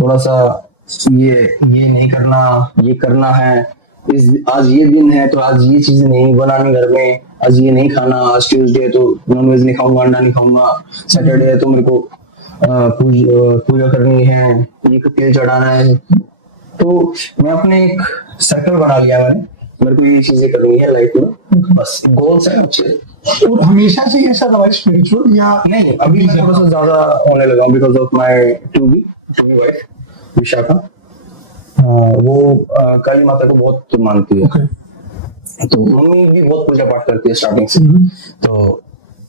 थोड़ा सा ये नहीं करना, ये करना है। इस आज ये दिन है तो आज ये चीज नहीं बनानी घर में, आज ये नहीं खाना, आज ट्यूसडे है तो नॉनवेज नहीं खाऊंगा, अंडा नहीं खाऊंगा, सैटरडे है तो मेरे को पूजा करनी है, ये तेल चढ़ाना है। तो मैं अपने एक सर्कल बना लिया मैंने, मेरे को ये चीजें करनी है लाइफ में, बस गोल्स है अच्छे। और हमेशा से ये सब रहा स्पिरिचुअल या नहीं, अभी मैं थोड़ा सा ज्यादा होने लगा because of my to be wife Vishakha. वो काली माता को बहुत मानती है। Okay. तो मम्मी भी बहुत पूजा पाठ करती है स्टार्टिंग से। तो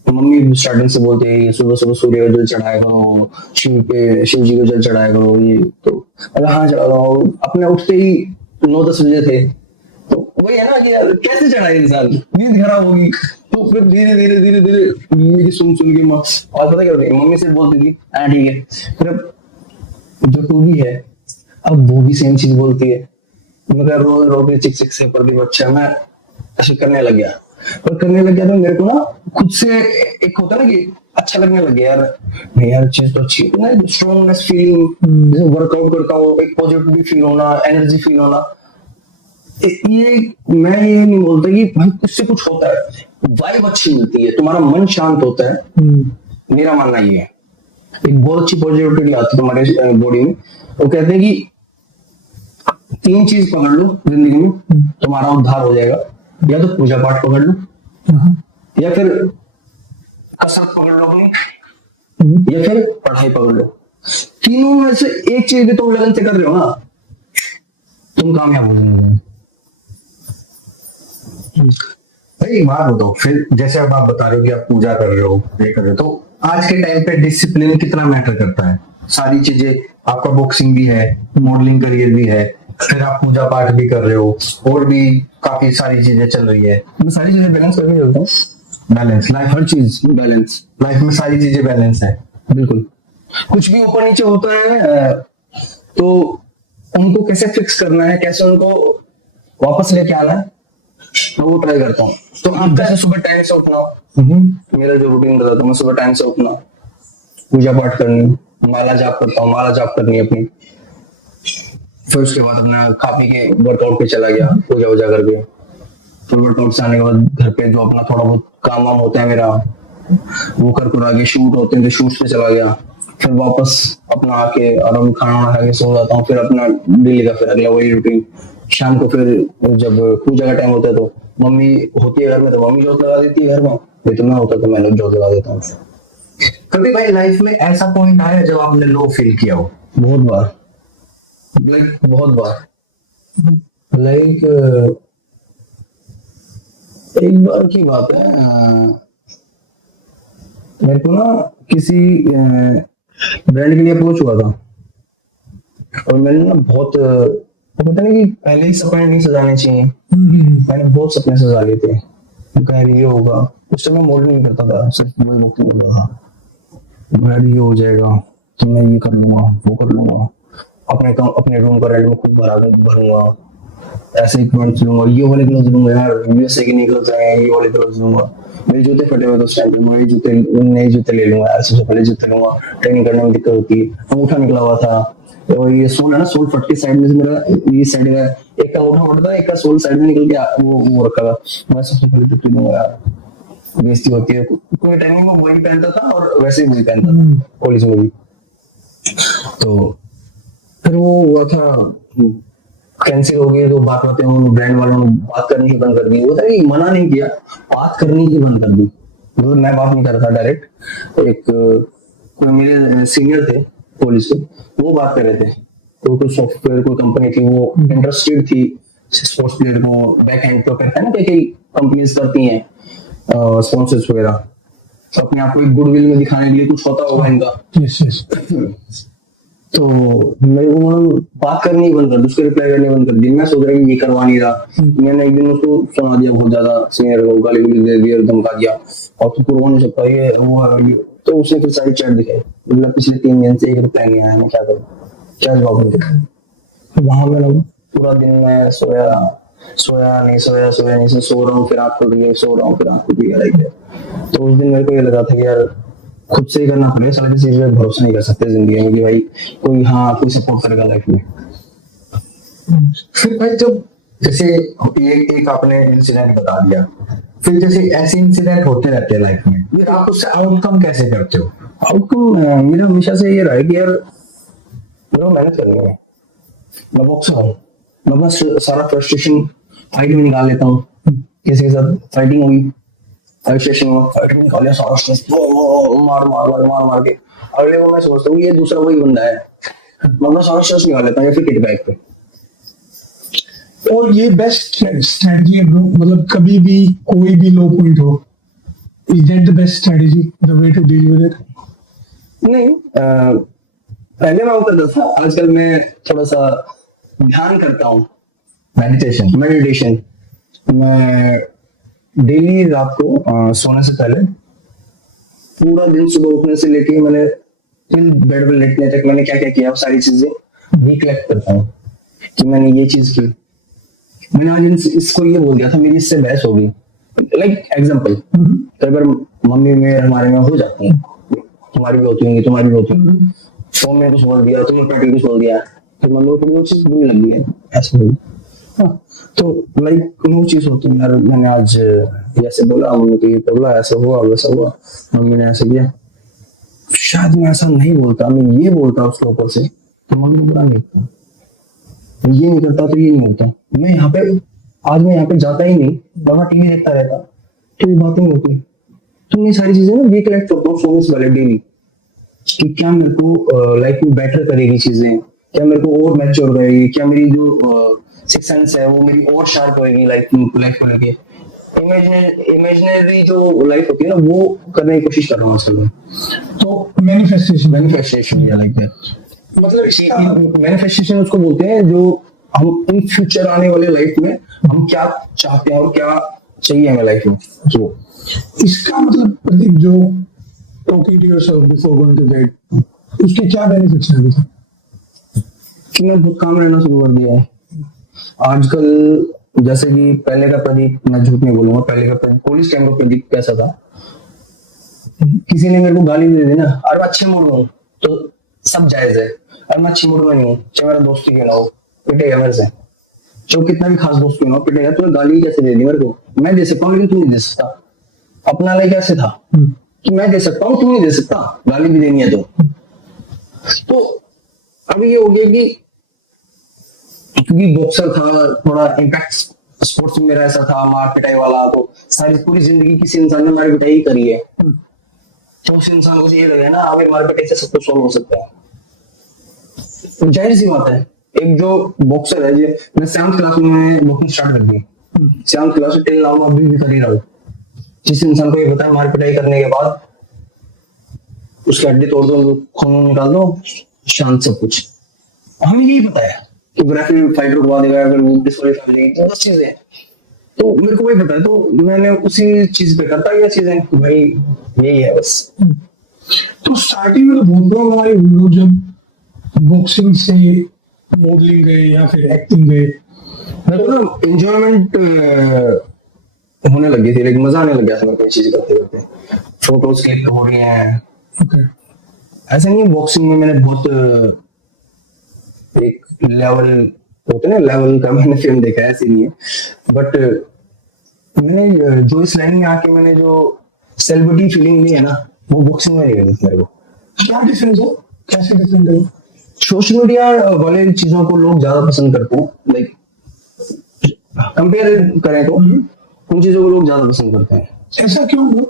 मम्मी स्टार्टिंग से बोलते हैं सुबह सुबह सूर्य को जल चढ़ाया करो, शिव जी को जल चढ़ाया करो। ये तो अगर हाँ चढ़ा दो, अपने उठते ही 9-10 बजे थे तो वही है ना कि यार कैसे चढ़ाए इंसान, नींद खराब होगी। तो फिर धीरे धीरे धीरे धीरे मम्मी सुन के माँ और पता क्या होती है, मम्मी से बोलती थी हाँ ठीक है। फिर अब जो टू भी है अब वो भी सेम चीज बोलती है, मगर रोज रोज चिक चिक से प्रदीप अच्छा मैं ऐसे करने लग गया। पर करने लग गया तो मेरे को ना खुद से एक होता है ना कि अच्छा लगने लग गया, यार नहीं यार चीज तो अच्छी है ना, स्ट्रॉन्गनेस फीलिंग, जैसे वर्कआउट करता हूँ एक पॉजिटिव फील होना, एनर्जी फील होना। ये मैं ये नहीं बोलता कि भाई उससे कुछ होता है, वाइब अच्छी मिलती है, तुम्हारा मन शांत होता है। मेरा मानना ये है, एक बहुत अच्छी पॉजिटिविटी आती है तुम्हारे बॉडी में। वो कहते हैं कि 3 चीज पकड़ लो जिंदगी में तुम्हारा उद्धार हो जाएगा, या तो पूजा पाठ पकड़ लो, या फिर कसरत पकड़ लो अपनी, या फिर पढ़ाई पकड़ लो। तीनों में से एक चीज भी तुम लगन से कर रहे हो ना, तुम कामयाब हो जाओगे। भाई बात बताओ फिर, जैसे अब आप बता रहे हो कि आप पूजा कर रहे हो, ये कर रहे हो, तो आज के टाइम पे डिसिप्लिन कितना मैटर करता है? सारी चीजें, आपका बॉक्सिंग भी है, मॉडलिंग करियर भी है, फिर आप पूजा पाठ भी कर रहे हो, और भी काफी सारी चीजें चल रही है। मैं सारी चीजें बैलेंस करके चलता हूँ। बैलेंस लाइफ, हर चीज बैलेंस, लाइफ में सारी चीजें बैलेंस है। बिल्कुल। कुछ भी ऊपर नीचे होता है तो उनको कैसे फिक्स करना है, कैसे उनको वापस लेके आना है, मैं वो ट्राई करता हूँ। तो आप जैसे सुबह टाइम से उठना, मेरा जो रूटीन बताता हूँ, मैं सुबह टाइम से उठना, पूजा पाठ करनी, माला जाप करता हूँ, माला जाप करनी अपनी। फिर उसके बाद अपना खा पी के वर्कआउट पे चला गया, पूजा वूजा करके। फिर वर्कआउट से आने के बाद घर पे जो अपना थोड़ा बहुत काम वाम होता है मेरा, वो कर आगे शूट होते हैं तो शूट पे चला गया। फिर वापस अपना आके आराम खाना वाना खा के सो जाता हूँ। फिर अपना डेली का फिर अगला वही रूटीन। शाम को फिर जब पूजा का टाइम होता है तो मम्मी होती है घर में तो मम्मी जोत लगा देती है घर में, नहीं तो मैं होता तो मैं जोत लगा देता हूँ। कभी भाई लाइफ में ऐसा पॉइंट आया जब आपने लो फील किया हो? बहुत बार, बहुत बार। एक बार की बात है, मेरे को ना किसी ब्रांड के लिए अप्रोच हुआ था और मैंने ना बहुत पता नहीं कि पहले ही सपने नहीं सजाने चाहिए, मैंने बहुत सपने सजा लिए थे। यार ये होगा, उस समय मॉडल नहीं करता था, सिर्फ वही मुक्ति करता था। यार ये हो जाएगा तो मैं ये कर लूंगा, वो कर लूंगा, अपने रूम का रेंट में खुद भरूंगा, ऐसे ही क्लॉथ्स लूंगा, ये वाले क्लॉथ्स लूंगा यार, यूएसए के नहीं क्लॉथ्स आए, ये वाले क्लॉथ्स लूंगा। मेरे जूते फटे हुए तो उस टाइम पे मैं नए जूते ले लूंगा यार, सबसे पहले जूते लूंगा। ट्रेनिंग करने में दिक्कत होती है, अंगूठा निकला हुआ था, तो ये सोल है ना, सोल फट के साइड में से मेरा ये साइड में एक का अंगूठा फटा था, एक का सोल साइड में निकल गया, वो रखा था। मैं सबसे पहले जूते लूंगा यार, बेइज्जती होती है। कोई टाइमिंग में वही पहनता था और वैसे ही वही पहनता था कॉलेज में भी। तो फिर वो हुआ था, कैंसिल हो गई तो बात बातें ब्रांड वालों ने बात करनी ही बंद कर दी। वो था कि मना नहीं किया, बात करनी ही बंद कर दी। मतलब मैं बात नहीं कर रहा था डायरेक्ट, एक कोई मेरे सीनियर थे कॉलेज के, वो बात कर रहे थे। तो कोई सॉफ्टवेयर कोई कंपनी थी, वो इंटरेस्टेड थी स्पोर्ट्स प्लेयर को बैक हैंड तो करता है ना, कई कंपनीज करती हैं स्पॉन्सर्स वगैरह, तो अपने आप को एक गुडविल में दिखाने के लिए कुछ होता होगा इनका। तो मैं उन्होंने बात करनी बंद कर दी, उसके रिप्लाई करने बंद कर दी। मैं सोच रहा कि ये करवा नहीं रहा, मैंने एक दिन उसको सुना दिया बहुत ज्यादा, सीनियर को गाली गुली दे दी और धमका दिया, और तो पूरा नहीं सकता ये वो है। तो उसने फिर सारी चैट दिखाई, मतलब पिछले 3 दिन से एक रिप्लाई नहीं आया, मैं क्या करूँ, क्या जवाब दूँ। तो वहां मैंने पूरा दिन मैं सोया नहीं, सो रहा हूँ फिर आँख खुल गई, सो रहा हूँ फिर आँख खुल गई। तो उस दिन मेरे को ये लगा था कि यार खुद से ही करना पड़ेगा। सारी चीजों पे भरोसा नहीं कर सकते जिंदगी में कि भाई कोई सपोर्ट करेगा लाइफ में। फिर भाई जब जैसे एक आपने इंसिडेंट बता दिया, फिर जैसे ऐसे इंसिडेंट होते रहते हैं लाइफ में, फिर आप उससे आउटकम कैसे करते हो? आउटकम मेरा हमेशा से ये रहा है कि यार मेरे को मेहनत करनी है। मैं बॉक्सर हूँ, मैं अपना सारा फ्रस्ट्रेशन फाइट में निकाल लेता हूँ। किसी के साथ फाइटिंग हुई, फ्रस्ट्रेशन में फाइट में निकाल लिया सारा स्ट्रेस, मार के अगले को मैं सोचता हूँ ये दूसरा वही बंदा है, मैं अपना सारा स्ट्रेस निकाल लेता हूँ या फिर किट बैग पे। और ये बेस्ट स्ट्रेटजी है ब्रो, मतलब कभी भी कोई भी लो पॉइंट हो, is that the best strategy, the way to deal with it? नहीं पहले मैं वो करता था, आजकल मैं थोड़ा सा ध्यान करता हूँ, मेडिटेशन। मैं डेली रात को सोने से पहले पूरा दिन सुबह उठने से लेके मैंने फिर बेड पर लेटने तक मैंने क्या क्या किया सारी चीजें रिकलेक्ट करता हूँ कि मैंने ये चीज की, मैंने आज इसको ये बोल दिया था, मेरी इससे बहस हो गई। लाइक एग्जाम्पल, कई बार मम्मी में हमारे में हो जाती है, तुम्हारी भी होती होंगी, तुम्हारी भी होती होंगी, तो मैं कुछ बोल दिया, तुमने पैटी कुछ बोल दिया, फिर मम्मी को वो चीज बुरी लग गई है, ऐसे बोली। हाँ, तो लाइक वो चीज होती है यार, मैंने आज ऐसे बोला, मम्मी को ये बोला, ऐसा हुआ वैसा हुआ, मम्मी ने ऐसे किया, शायद मैं ऐसा नहीं बोलता, मैं ये बोलता उसके ऊपर से तो मम्मी को बुरा नहीं लगता, ये नहीं करता तो ये नहीं होता। मैं यहाँ पे आज मैं यहाँ पे जाता ही नहीं, वहां टीवी देखता रहता तो ये बातें नहीं होती। तो ये सारी चीजें ना रिकलेक्ट करता हूँ सोने से पहले डेली कि क्या मेरे को लाइफ में बेटर करेगी चीजें, क्या मेरे को और मैच्योर करेगी, क्या मेरी जो सिक्स सेंस है वो मेरी और शार्प होगी लाइफ को लेके। इमेजिनरी जो लाइफ होती है ना वो करने की कोशिश कर रहा हूँ आजकल मैं। तो मैनिफेस्टेशन या लाइक दैट, मतलब मैनिफेस्टेशन उसको बोलते हैं जो हम इन फ्यूचर आने वाले लाइफ में हम क्या चाहते हैं और क्या चाहिए हमें लाइफ में। तो इसका मतलब प्रदीप, जो talking to yourself before going to bed, उसके क्या बेनिफिट्स हैं अभी तक? कि मैं बहुत काम रहना शुरू कर दिया है आजकल। जैसे कि पहले का प्रदीप, मैं झूठ नहीं बोलूंगा, पहले का प्रदीप, कॉलेज टाइम का प्रदीप कैसा था, किसी ने मेरे को गाली दे दी ना, अरे मैं अच्छे मूड में हूँ तो सब जायज है, अरे मैं अच्छे मूड में नहीं हूँ चाहे मेरा दोस्त ही क्यों ना हो, पिटेगा मेरे से, जो कितना भी खास दोस्त क्यों ना हो पिटेगा। तूने गाली कैसे दे दी मेरे को, मैं दे सकता हूँ लेकिन तू नहीं दे सकता। अपना लाइक कैसे था कि मैं दे सकता हूँ, तू नहीं दे सकता, गाली भी देनी है तो अभी ये हो गया कि क्योंकि बॉक्सर था, थोड़ा इम्पैक्ट स्पोर्ट्स में मेरा ऐसा था, मार पिटाई वाला, तो सारी पूरी जिंदगी किसी इंसान ने मार पिटाई करी है, तो उस इंसान को ये लगे ना अगर मार पिटाई से सब कुछ सॉल्व हो सकता है। जाहिर सी बात है, एक जो बॉक्सर है, ये मैं 7th क्लास में बॉक्सिंग स्टार्ट कर दी, 7th क्लास से टिल नाउ अभी भी कर ही रहा हूँ। जिस इंसान को ये पता है मार पिटाई करने के बाद उसकी हड्डी तोड़ दो, खून निकाल दो, शांत सब कुछ, हमें यही पता है कि ग्राफिक फाइट रुकवा देगा, अगर वो डिस्क्वालीफाई हो जाएगी, बस चीजें, तो मेरे को वही पता है, तो मैंने उसी चीज पे करता ये चीजें, भाई यही है बस। तो स्टार्टिंग में तो बहुत लोग हमारे लोग जब बॉक्सिंग से मॉडलिंग गए या फिर एक्टिंग गए, मेरे को ना एंजॉयमेंट होने लगी थी, लेकिन मजा आने लग गया था मेरे को चीज करते करते, फोटोज क्लिक हो रही हैं। ऐसा नहीं, बॉक्सिंग में मैंने बहुत एक लेवल होते ना, लेवल का मैंने फिल्म देखा है, ऐसे नहीं है, बट मैंने जो इस लाइन में आके मैंने जो सेलिब्रिटी फीलिंग ली है ना, वो बॉक्सिंग में नहीं मिली मेरे को। क्या डिफरेंस है, कैसे डिफरेंट है? सोशल मीडिया वाले चीजों को लोग ज्यादा पसंद करते हैं, लाइक कंपेयर करें तो उन चीजों को लोग ज्यादा पसंद करते हैं। ऐसा क्यों bro?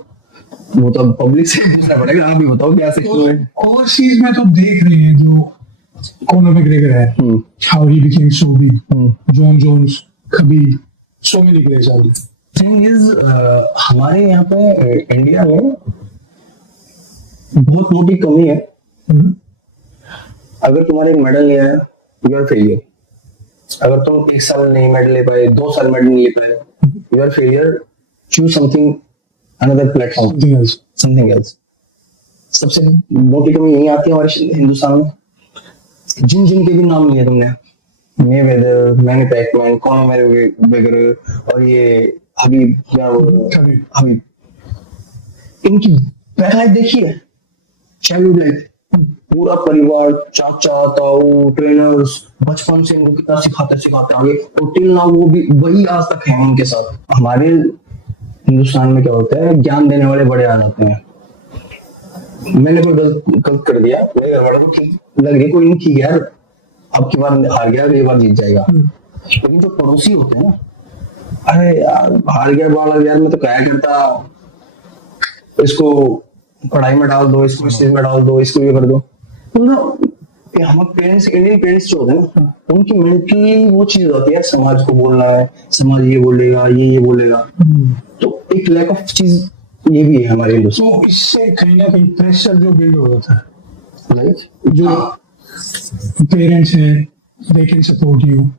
वो तो पब्लिक से पूछना पड़ेगा, आप ही बताओ क्या सीखते हैं। ओवरसीज में तो देख रहे हैं जो कॉनर मैकग्रेगर है, how he became so big, Jon Jones, Khabib, so many players are there. Thing is हमारे यहाँ पे इंडिया में बहुत मोटी कमी है, अगर तुम्हारे एक मेडल लिया है यू आर फेलियर, अगर तुम 1 साल नहीं मेडल ले पाए, 2 साल मेडल नहीं ले पाए, you are failure, choose something another platform, something else. सबसे मोटी कमी यही आती है हमारे हिंदुस्तान में। जिन जिन के भी नाम लिए तुमने, Mayweather, many Pac-Man, Conor McGregor और ये हबीब, क्या वो हबीब, इनकी बैकलाइट देखी है, चाइल्डहुड लाइफ, पूरा परिवार, चाचा ताऊ ट्रेनर्स, बचपन से इनको कितना सिखाते आगे, तो टिल नाउ वो भी वही आज तक है उनके साथ। हमारे हिंदुस्तान में क्या होता है, ज्ञान देने वाले बड़े आ जाते हैं। मैंने कोई गलत कर दिया, मेरे घर वालों को ठीक लग रही, कोई नहीं, ठीक है यार, अब की बार हार गया, अगली बार जीत जाएगा। लेकिन जो पड़ोसी होते हैं ना, अरे यार हार गया बालक, यार मैं तो क्या करता, इसको पढ़ाई में डाल दो, इसको इस चीज में डाल दो, इसको ये कर दो। तो ना हमारे पेरेंट्स, इंडियन पेरेंट्स जो होते हैं ना, उनकी मेंटली वो चीज होती है, समाज को बोलना है, समाज ये बोलेगा, ये बोलेगा, तो एक लैक ऑफ चीज ये भी है हमारे हिंदुस्तान। तो इससे कहीं ना कहीं प्रेशर जो बिल्ड हो जाता है, लाइक जो पेरेंट्स हैं दे कैन सपोर्ट यू,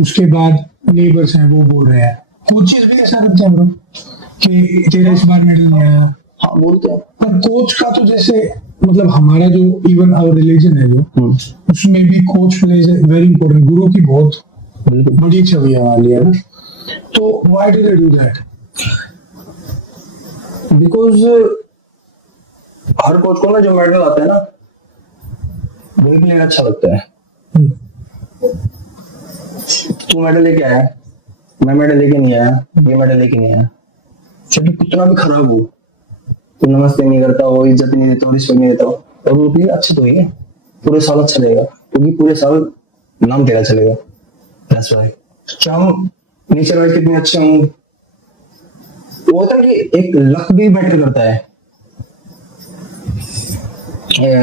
उसके बाद नेबर्स हैं वो बोल रहे हैं, कोचेस भी ऐसा करते हैं ब्रो कि तेरा इस बार मेडल नहीं आया। हाँ बोलते हैं। पर कोच का तो जैसे मतलब हमारा जो इवन आवर रिलीजन है जो, उसमें भी coach plays a very important, गुरु की बहुत बड़ी छवि है हमारे लिए ना। तो why do they do that? Because her coach को ना जो मेडल आता है ना, वही प्लेयर अच्छा लगता है। तू मेडल लेके आया, मैं मेडल लेके नहीं आया, ये मेडल लेके नहीं आया, चाहे कितना भी खराब हो, तो नमस्ते नहीं करता हो, इज्जत नहीं देता हो, रिस्पेक्ट नहीं देता हो, और वो भी अच्छे तो ही है, पूरे साल अच्छा रहेगा, क्योंकि पूरे साल नाम तेरा चलेगा। That's why। चाहे हम नेचर वाइज कितने अच्छे हों, वो होता है कि एक लक भी मैटर करता है।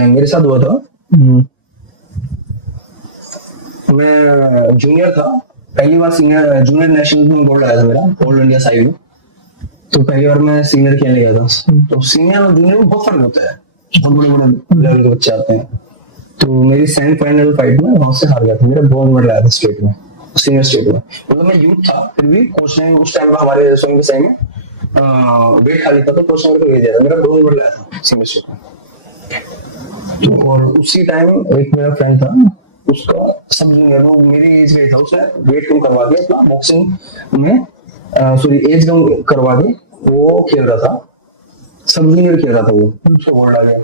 मेरे साथ हुआ था, मैं जूनियर था, पहली बार सीनियर जूनियर नेशनल में गोल्ड आया था मेरा, ऑल इंडिया साइड में। तो पहली बार मैं सीनियर खेलने गया था। तो सीनियर और जूनियर में बहुत फर्क होता है, बहुत बड़े बड़े लेवल के बच्चे आते हैं। तो मेरी सेमीफाइनल फाइट में वहां से हार गया था, मेरा ब्रॉन्ज मेडल आया था स्टेट में, सीनियर स्टेट में। मतलब मैं यूथ था, फिर भी कोच ने उस टाइम हमारे स्विमिंग के टाइम में वेट खाली था, तो कोच ने मेरे को भेज दिया था, मेरा ब्रॉन्ज मेडल आया था सीनियर स्टेट में। तो और उसी टाइम एक मेरा फ्रेंड था, उसका सब जूनियर, वो मेरी एज में था, उसने वेट कम करवा के अपना बॉक्सिंग में सॉरी एज कम करवा के वो खेल रहा था, सब जूनियर खेल रहा था, वो उसको गोल्ड आ गया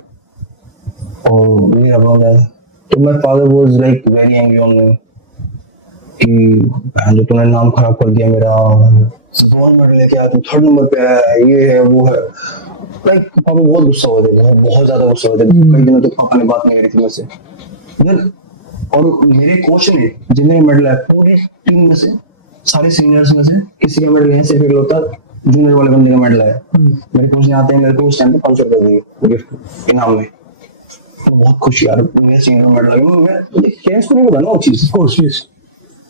और मेरा ब्रॉन्ज आया। तो my father was like very angry on me कि जो तूने नाम खराब कर दिया मेरा, ब्रॉन्ज मेडल लेके आया, तू थर्ड नंबर पे आया, ये है वो है। लाइक पापा बहुत गुस्सा हुए थे, बहुत ज्यादा गुस्सा हुए थे। कई दिनों तक पापा ने बात नहीं करी थी मुझसे। और मेरे कोच ने जिन्हें मेडल आया, पूरी टीम में से सारे सीनियर्स में से किसी का मेडल नहीं, सिर्फ इकलौता जूनियर वाले बंदे का मेडल आया। मेरे कोच ने आते हैं मेरे को उस टाइम पे 500 रुपए दिए गिफ्ट इनाम में। तो बहुत खुशी यार, मेरे सीनियर में मेडल आ गया। मैं केस को नहीं पता ना वो चीज, कोशिश।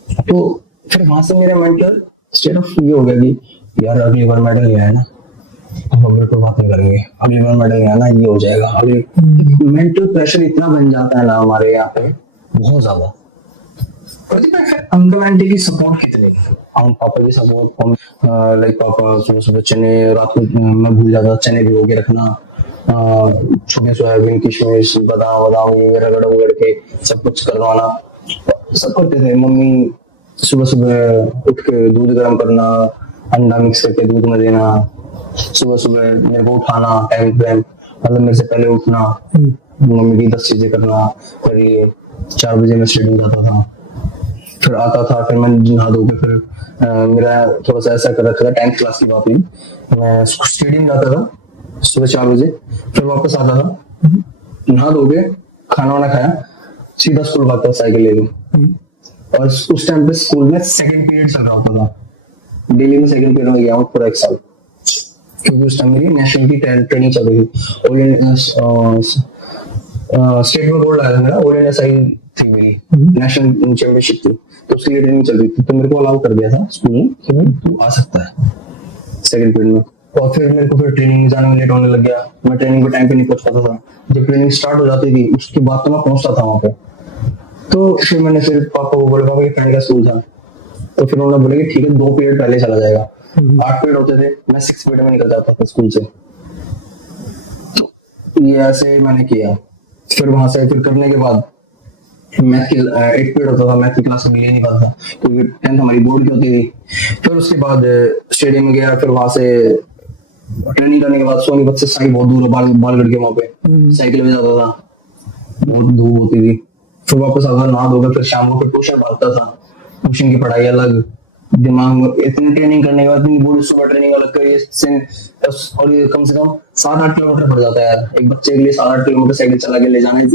तो फिर वहां से मेरा मेंटल स्टेट ऑफ ये हो गया कि यार अगली बार मेडल नहीं आया ना, अब हम बिल्कुल बात नहीं करेंगे, अगली बार मेडल नहीं आया ना, ये हो जाएगा। अगली मेंटल प्रेशर इतना बन जाता है ना हमारे यहाँ पे, बहुत ज्यादा। अंकल आंटी की सपोर्ट कितनी, हम पापा की सपोर्ट, लाइक पापा सुबह सुबह चने, रात में मैं भूल जाता चने भिगो के रखना, छोटे सोयाबीन किशमिश बादाम बादाम ये रगड़ वगड़ के सब कुछ करवाना, सब करते थे। मम्मी सुबह सुबह उठ के दूध गर्म करना, अंडा मिक्स करके दूध में देना, सुबह सुबह मेरे को उठाना टाइम पे, मतलब मेरे से पहले उठना, मम्मी की 10 चीजें करना, फिर ये 4 बजे मैं स्टेडियम जाता था, फिर आता था, फिर मैं नहा धो के फिर मेरा थोड़ा सा ऐसा कर रखा था, 10th क्लास की बात हुई, मैं स्टेडियम जाता था सुबह 4 बजे, फिर वापस आता था, नहा धो के खाना वाना खाया, सीधा स्कूल भागता था साइकिल लेके। और उस टाइम पे स्कूल में सेकंड पीरियड चल रहा होता था, डेली में सेकंड पीरियड में गया हूँ पूरा 1 साल, क्योंकि उस टाइम मेरी नेशनल की ट्रेनिंग चल रही थी। स्टेट में गोल्ड आया था मेरा, ऑल इंडिया साइड थी मेरी, नेशनल चैंपियनशिप थी, तो उसके लिए ट्रेनिंग चल रही थी। तो मेरे को अलाउ कर दिया था स्कूल में कि भाई तू आ सकता है सेकंड पीरियड में। और फिर मेरे को फिर ट्रेनिंग में जाने में लेट होने लग गया, मैं ट्रेनिंग पे टाइम पे नहीं पहुंच पाता था। जब ट्रेनिंग स्टार्ट हो जाती थी उसके बाद तो मैं पहुंचता था वहां पे। तो फिर मैंने फिर पापा को बोला, पापा कि फ्रेंड का स्कूल था, तो फिर उन्होंने बोला कि ठीक है 2 पीरियड पहले चला जाएगा। 8 पीरियड होते थे, मैं 6 पीरियड में निकल जाता था स्कूल से। तो ये ऐसे मैंने किया। फिर वहां से फिर करने के बाद मैथ की 8 पीरियड होता था, मैथ की क्लास में ले नहीं पाता था क्योंकि 10th हमारी बोर्ड की होती थी। फिर उसके बाद स्टेडियम में गया, फिर वहां से ट्रेनिंग करने के बाद सोनीपत से साई बहुत दूर है, बालगढ़ के वहां पे साइकिल में जाता था, बहुत धूप होती थी। फिर वापस आता, नहा धोकर फिर शाम को फिर ट्यूशन पढ़ता था, ट्यूशन की पढ़ाई अलग, दिमाग में इतनी ट्रेनिंग करने के बाद इतनी बुरी सुबह ट्रेनिंग अलग करिए, और ये कम से कम 7-8 किलोमीटर पड़ जाता है यार, एक बच्चे के लिए 7-8 किलोमीटर साइकिल चला के ले जाना है।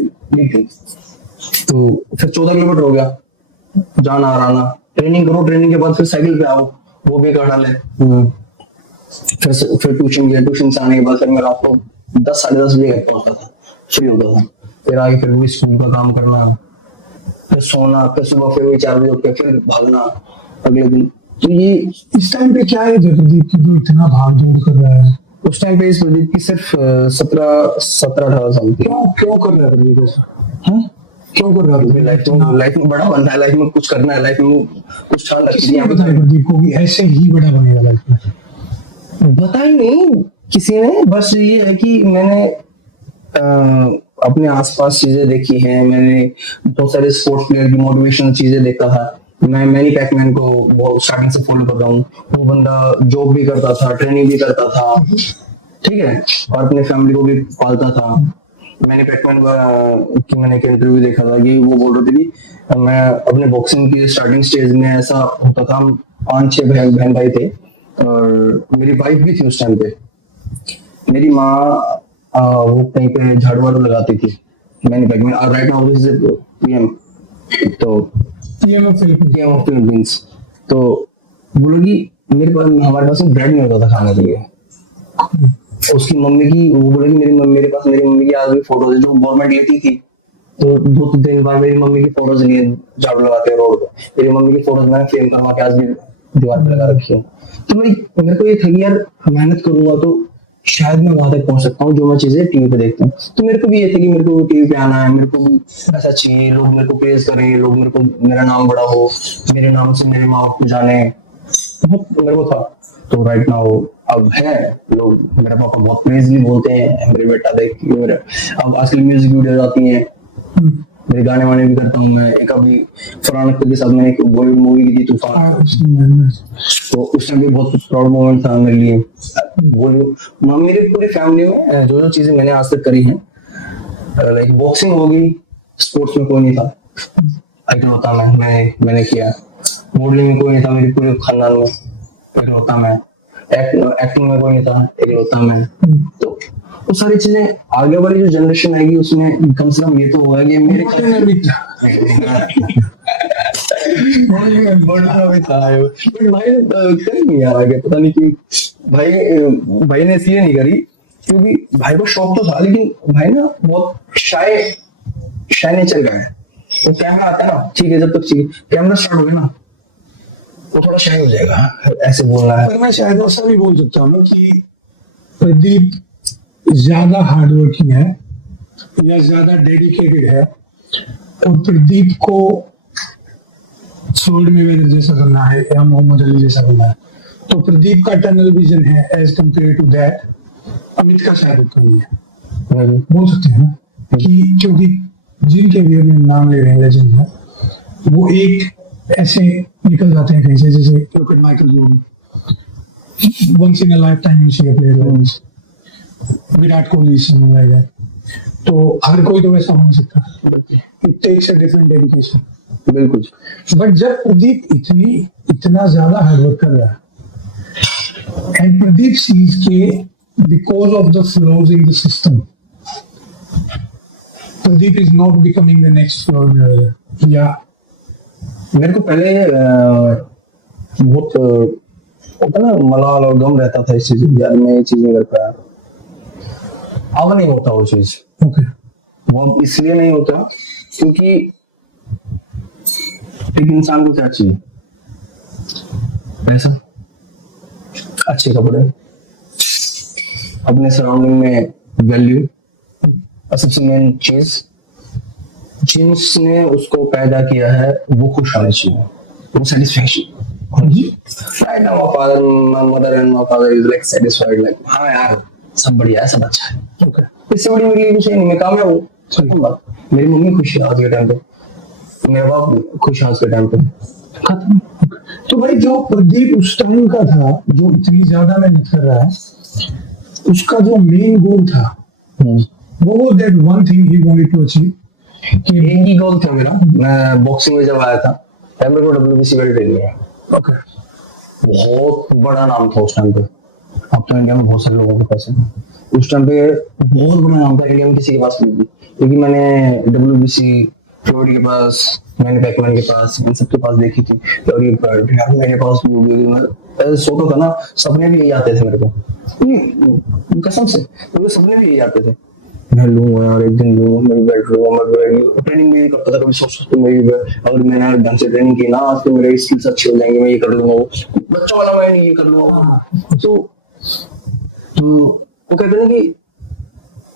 तो फिर 14 किलोमीटर हो गया जाना और आना। ट्रेनिंग करो, ट्रेनिंग के बाद फिर साइकिल पे आओ, वो भी कर डाले। फिर ट्यूशन गया, ट्यूशन से आने के बाद फिर मैं रात को 10-10:30 बजे घर पहुंचता था, फ्री होता था। फिर आगे फिर वही स्कूल का काम करना, फिर सोना, फिर सुबह फिर वही 4 बजे उठ के फिर भागना अगले दिन। तो ये इस टाइम पे क्या है जो प्रदीप की जो इतना भाग दौड़ कर रहा है? उस टाइम पे इस प्रदीप की सिर्फ 17-18 साल थी। क्यों कर रहा है प्रदीप ऐसा? हाँ? क्यों कर रहा है? लाइफ में बड़ा बनना है, लाइफ में कुछ करना है, लाइफ में कुछ ठान रखी किसने है। बताया प्रदीप को कि ऐसे ही बड़ा बनेगा लाइफ में? बता ही नहीं किसी ने, बस ये है कि मैंने अपने आसपास चीजें देखी हैं, मैंने बहुत सारे स्पोर्ट्स प्लेयर की मोटिवेशनल चीजें देखा था। मैं मैनी पैकमैन को बहुत स्टार्टिंग से फॉलो कर रहा हूँ। वो बंदा जॉब भी करता था, ट्रेनिंग भी करता था, ठीक है, और अपने फैमिली को भी पालता था। मैंने पैकमैन की मैंने एक इंटरव्यू देखा था कि वो बोल रही थी कि मैं अपने बॉक्सिंग की स्टार्टिंग स्टेज में ऐसा होता था, हम 5-6 बहन भाई थे और मेरी वाइफ भी थी उस टाइम पे। मेरी माँ वो कहीं पे झाड़ू वाड़ू लगाती थी, मैंने पैकमैन, और right now this is PM, तो पीएम ऑफ फिलीपींस। तो बोलोगी मेरे पास, हमारे पास ब्रेड नहीं होता था खाने के लिए। उसकी मम्मी की, वो बोलेगी मेरे पास मेरी मम्मी की आज भी फोटोज है जो गवर्नमेंट लेती थी। तो 2 दिन बाद मेरी मम्मी की फोटोज लिए झाड़ू लगाते हैं रोड पे, मेरी मम्मी की फोटोज मैंने फ्रेम करवा के आज भी दीवार पे लगा रखी है। तो मेरे को ये था कि यार मेहनत करूंगा तो शायद मैं वहां तक पहुंच सकता हूँ जो मैं चीजें टीवी पे देखता हूँ। तो मेरे को भी ये था कि मेरे को टीवी पे आना है, मेरे को भी ऐसा चाहिए, लोग मेरे को प्रेज करें, लोग मेरे को, मेरा नाम बड़ा हो, मेरे नाम से मेरे माँ बाप जाने, बहुत मेरे को था। तो राइट नाउ अब है, लोग, मेरा पापा बहुत प्रेज भी बोलते हैं, मेरे बेटा देख मेरे, अब आजकल म्यूजिक वीडियो आती है, मेरे गाने वाने भी करता हूँ मैं। एक अभी फरहान अख्तर के साथ मैंने एक मूवी की थी तूफान, तो उस टाइम भी बहुत प्राउड मोमेंट था मेरे लिए। बोलियो मेरे पूरी फैमिली में जो जो चीजें मैंने आज तक करी हैं, लाइक बॉक्सिंग होगी, स्पोर्ट्स में कोई नहीं था, इकलौता मैंने किया। मॉडलिंग में कोई नहीं था मेरे पूरे खानदान में, इकलौता मैं। एक्टिंग में कोई नहीं था, इकलौता मैं। तो वो सारी चीजें आगे वाली जो जनरेशन आएगी उसमें कम से कम ये तो होगा कि मेरे पता नहीं कि भाई ने इसलिए नहीं करी क्योंकि भाई को शौक तो था, लेकिन भाई ना बहुत शाय नेचर का है। तो कैमरा आता है ना, ठीक है, जब तक कैमरा स्टार्ट हो गया ना वो थोड़ा शाय हो जाएगा, ऐसे बोलना है। पर मैं शायद ऐसा भी बोल सकता हूँ ना कि प्रदीप ज्यादा हार्ड वर्किंग है या ज्यादा डेडिकेटेड है, और प्रदीप को फ्लोइड मेवेदर जैसा बनना है या मोहम्मद अली जैसा बनना है, तो प्रदीप का टनल विजन है as compare to that Amit का शायद उतना नहीं है। बोल सकते हैं ना कि क्योंकि जिनके भी हम नाम ले रहे हैं लेजेंड है, वो एक ऐसे निकल जाते हैं कहीं से, जैसे Michael Jordan, once in a life time you see a player like this, Virat Kohli, something like that. तो हर कोई तो वैसा हो नहीं सकता, it takes a different dedication. बिल्कुल। बट जब प्रदीप इतना ज्यादा हार्ड वर्क कर रहा है, एंड प्रदीप सीज के because of the flaws in the system, Pradeep is not becoming the next floor, या मेरे को पहले बहुत होता ना मलाल और गम रहता था इस चीज, यार मैं ये चीज नहीं कर पाया। अब नहीं होता वो चीज। ओके, वो अब इसलिए नहीं होता क्योंकि एक इंसान को क्या चाहिए? पैसा, अच्छे कपड़े, अपने सराउंडिंग में वैल्यू, और सबसे मेन चीज जिसने उसको पैदा किया है वो खुश होना चाहिए, वो satisfaction. Right now, my mother and my father is like satisfied, like हाँ यार सब बढ़िया है, सब अच्छा है। ओके, इससे बड़ी मेरे लिए कुछ नहीं, मैं काम है वो सिंपल बात। मेरी मम्मी खुश है आज के टाइम पे, मेरा बाप खुश है आज के टाइम पे, खत्म। तो भाई जो प्रदीप उस टाइम का था, जो इतनी ज्यादा मेहनत कर रहा है, उसका जो मेन गोल था वो that one thing he wanted to achieve कि एक ही गोल था मेरा, मैं बॉक्सिंग में जब आया था तब मेरे को डब्ल्यूबीसी बेल्ट लेनी है। ओके बहुत बड़ा नाम था उस टाइम पे, अब तो इंडिया में बहुत सारे लोगों के पास है, उस टाइम पे बहुत बड़ा नाम था, इंडिया में किसी के पास नहीं थी, क्योंकि मैंने डब्ल्यूबीसी फ्लोरिड के पास, मैंने बैकमैन के पास, इन सबके पास देखी थी, और ये बेल्ट यार मेरे पास भी होगी। मैं सोचता था ना, सपने भी यही आते थे मेरे को, कसम से मेरे सपने भी यही आते थे, मैं लूंगा यार एक दिन लूंगा, मैं बेल्ट लूंगा, मैं ट्रेनिंग भी करता था, कभी सोचता मेरी अगर मैंने ढंग से ट्रेनिंग की ना तो मेरे स्किल्स अच्छे हो जाएंगे, मैं ये कर लूंगा, वो बच्चा वाला मैं ये कर लूंगा। तो वो कहते हैं कि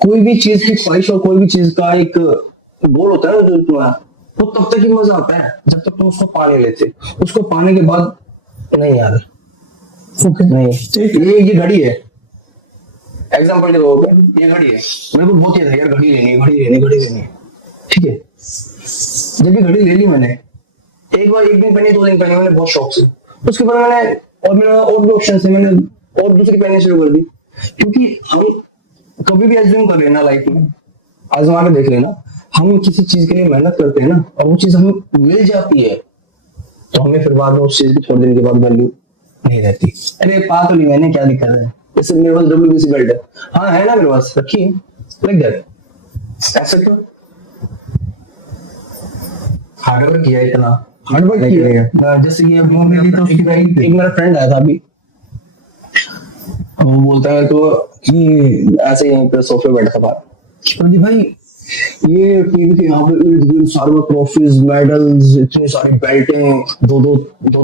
कोई भी चीज की ख्वाहिश और कोई भी चीज का एक गोल होता है ना जो तुम्हारा, वो तब तक ही मजा आता है जब तक तुम उसको पा नहीं लेते, उसको पाने के बाद नहीं यार ओके नहीं। ये घड़ी है, एग्जांपल के तौर पे ये घड़ी है, मेरे को बहुत याद है यार घड़ी लेनी है, ठीक है, जब ये घड़ी ले ली मैंने, एक बार एक दिन पहनी, 2 दिन पहनी मैंने बहुत शौक से, उसके बाद मैंने और मेरा और भी ऑप्शन है, मैंने और दूसरी पहननी शुरू कर दी, क्योंकि हम कभी भी एज्यूम कर लेना लाइफ में, आजमा के देख लेना, हम किसी चीज के लिए मेहनत करते हैं ना और वो चीज हमें मिल जाती है तो हमें फिर बाद में उस चीज की थोड़े दिन के बाद वैल्यू नहीं रहती। अरे पा तो नहीं मैंने, क्या दिक्कत है, जैसे मेरे पास डब्ल्यूबीसी बेल्ट है, हाँ है ना मेरे पास, रखिए लाइक दैट, ऐसा क्यों हार्डवर्क किया, इतना हार्डवर्क किया, जैसे कि अभी मेरे लिए तो एक मेरा फ्रेंड आया था अभी, वो बोलता है तो कि ऐसे यहीं पे सोफे बैठा था बाहर, प्रदीप भाई ये टीवी के यहाँ पे इर्द गिर्द सारे ट्रॉफीज मेडल्स इतनी सारी बेल्टें, दो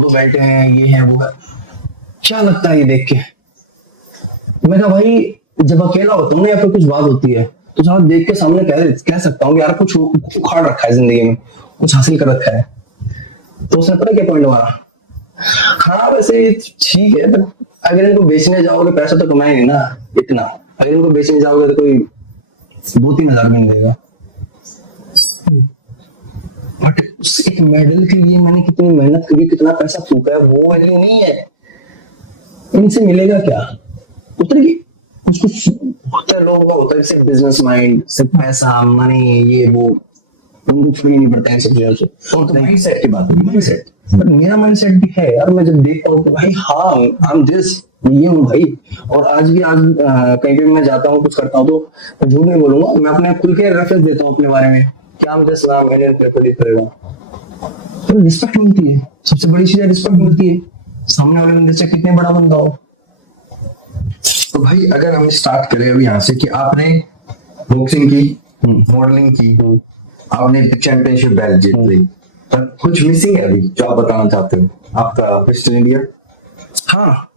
बेल्टें हैं, ये है वो है, क्या लगता है ये देख के। मैं कहा भाई जब अकेला होता हूँ ना या फिर कुछ बात होती है तो सारा देख के सामने कह सकता हूँ कि यार कुछ उखाड़ रखा है जिंदगी में, कुछ हासिल कर रखा है। तो उसने पता क्या पॉइंट मारा, खराब ऐसे ठीक है बट अगर इनको बेचने जाओगे पैसा तो कमाए नहीं ना इतना, अगर इनको बेचने जाओगे तो कोई 2-3 हजार मिल जाएगा, बट उस एक मेडल के लिए मैंने कितनी मेहनत करी, कितना पैसा फूका है, वो वैल्यू नहीं है। इनसे मिलेगा क्या, उतर की कुछ होता है, लोगों का होता है सिर्फ बिजनेस माइंड, सिर्फ पैसा मनी ये वो, उनको फर्क नहीं पड़ता इन सब चीजों से, और तो माइंड सेट की बात है, माइंड सेट, बट मेरा माइंड सेट भी है यार, मैं जब देखता हूँ कि भाई हाँ आई एम दिस, ये हूँ भाई, और आज कहीं पे मैं जाता हूँ कुछ करता हूँ तो मैं झूठ नहीं बोलूंगा, मैं अपने खुल के रेफरेंस देता हूँ अपने बारे में, क्या मुझे सलाम मैंने करेगा, तो रिस्पेक्ट मिलती है, सबसे बड़ी चीज है रिस्पेक्ट मिलती है, सामने वाले बंदे से कितने बड़ा बंदा हो। तो भाई अगर हम स्टार्ट करें अभी यहाँ से कि आपने बॉक्सिंग की, मॉडलिंग की, आपने चैंपियनशिप बेल्ट जीत ली, पर कुछ मिसिंग है अभी जो आप बताना चाहते हो, आपका मिस्टर इंडिया। हाँ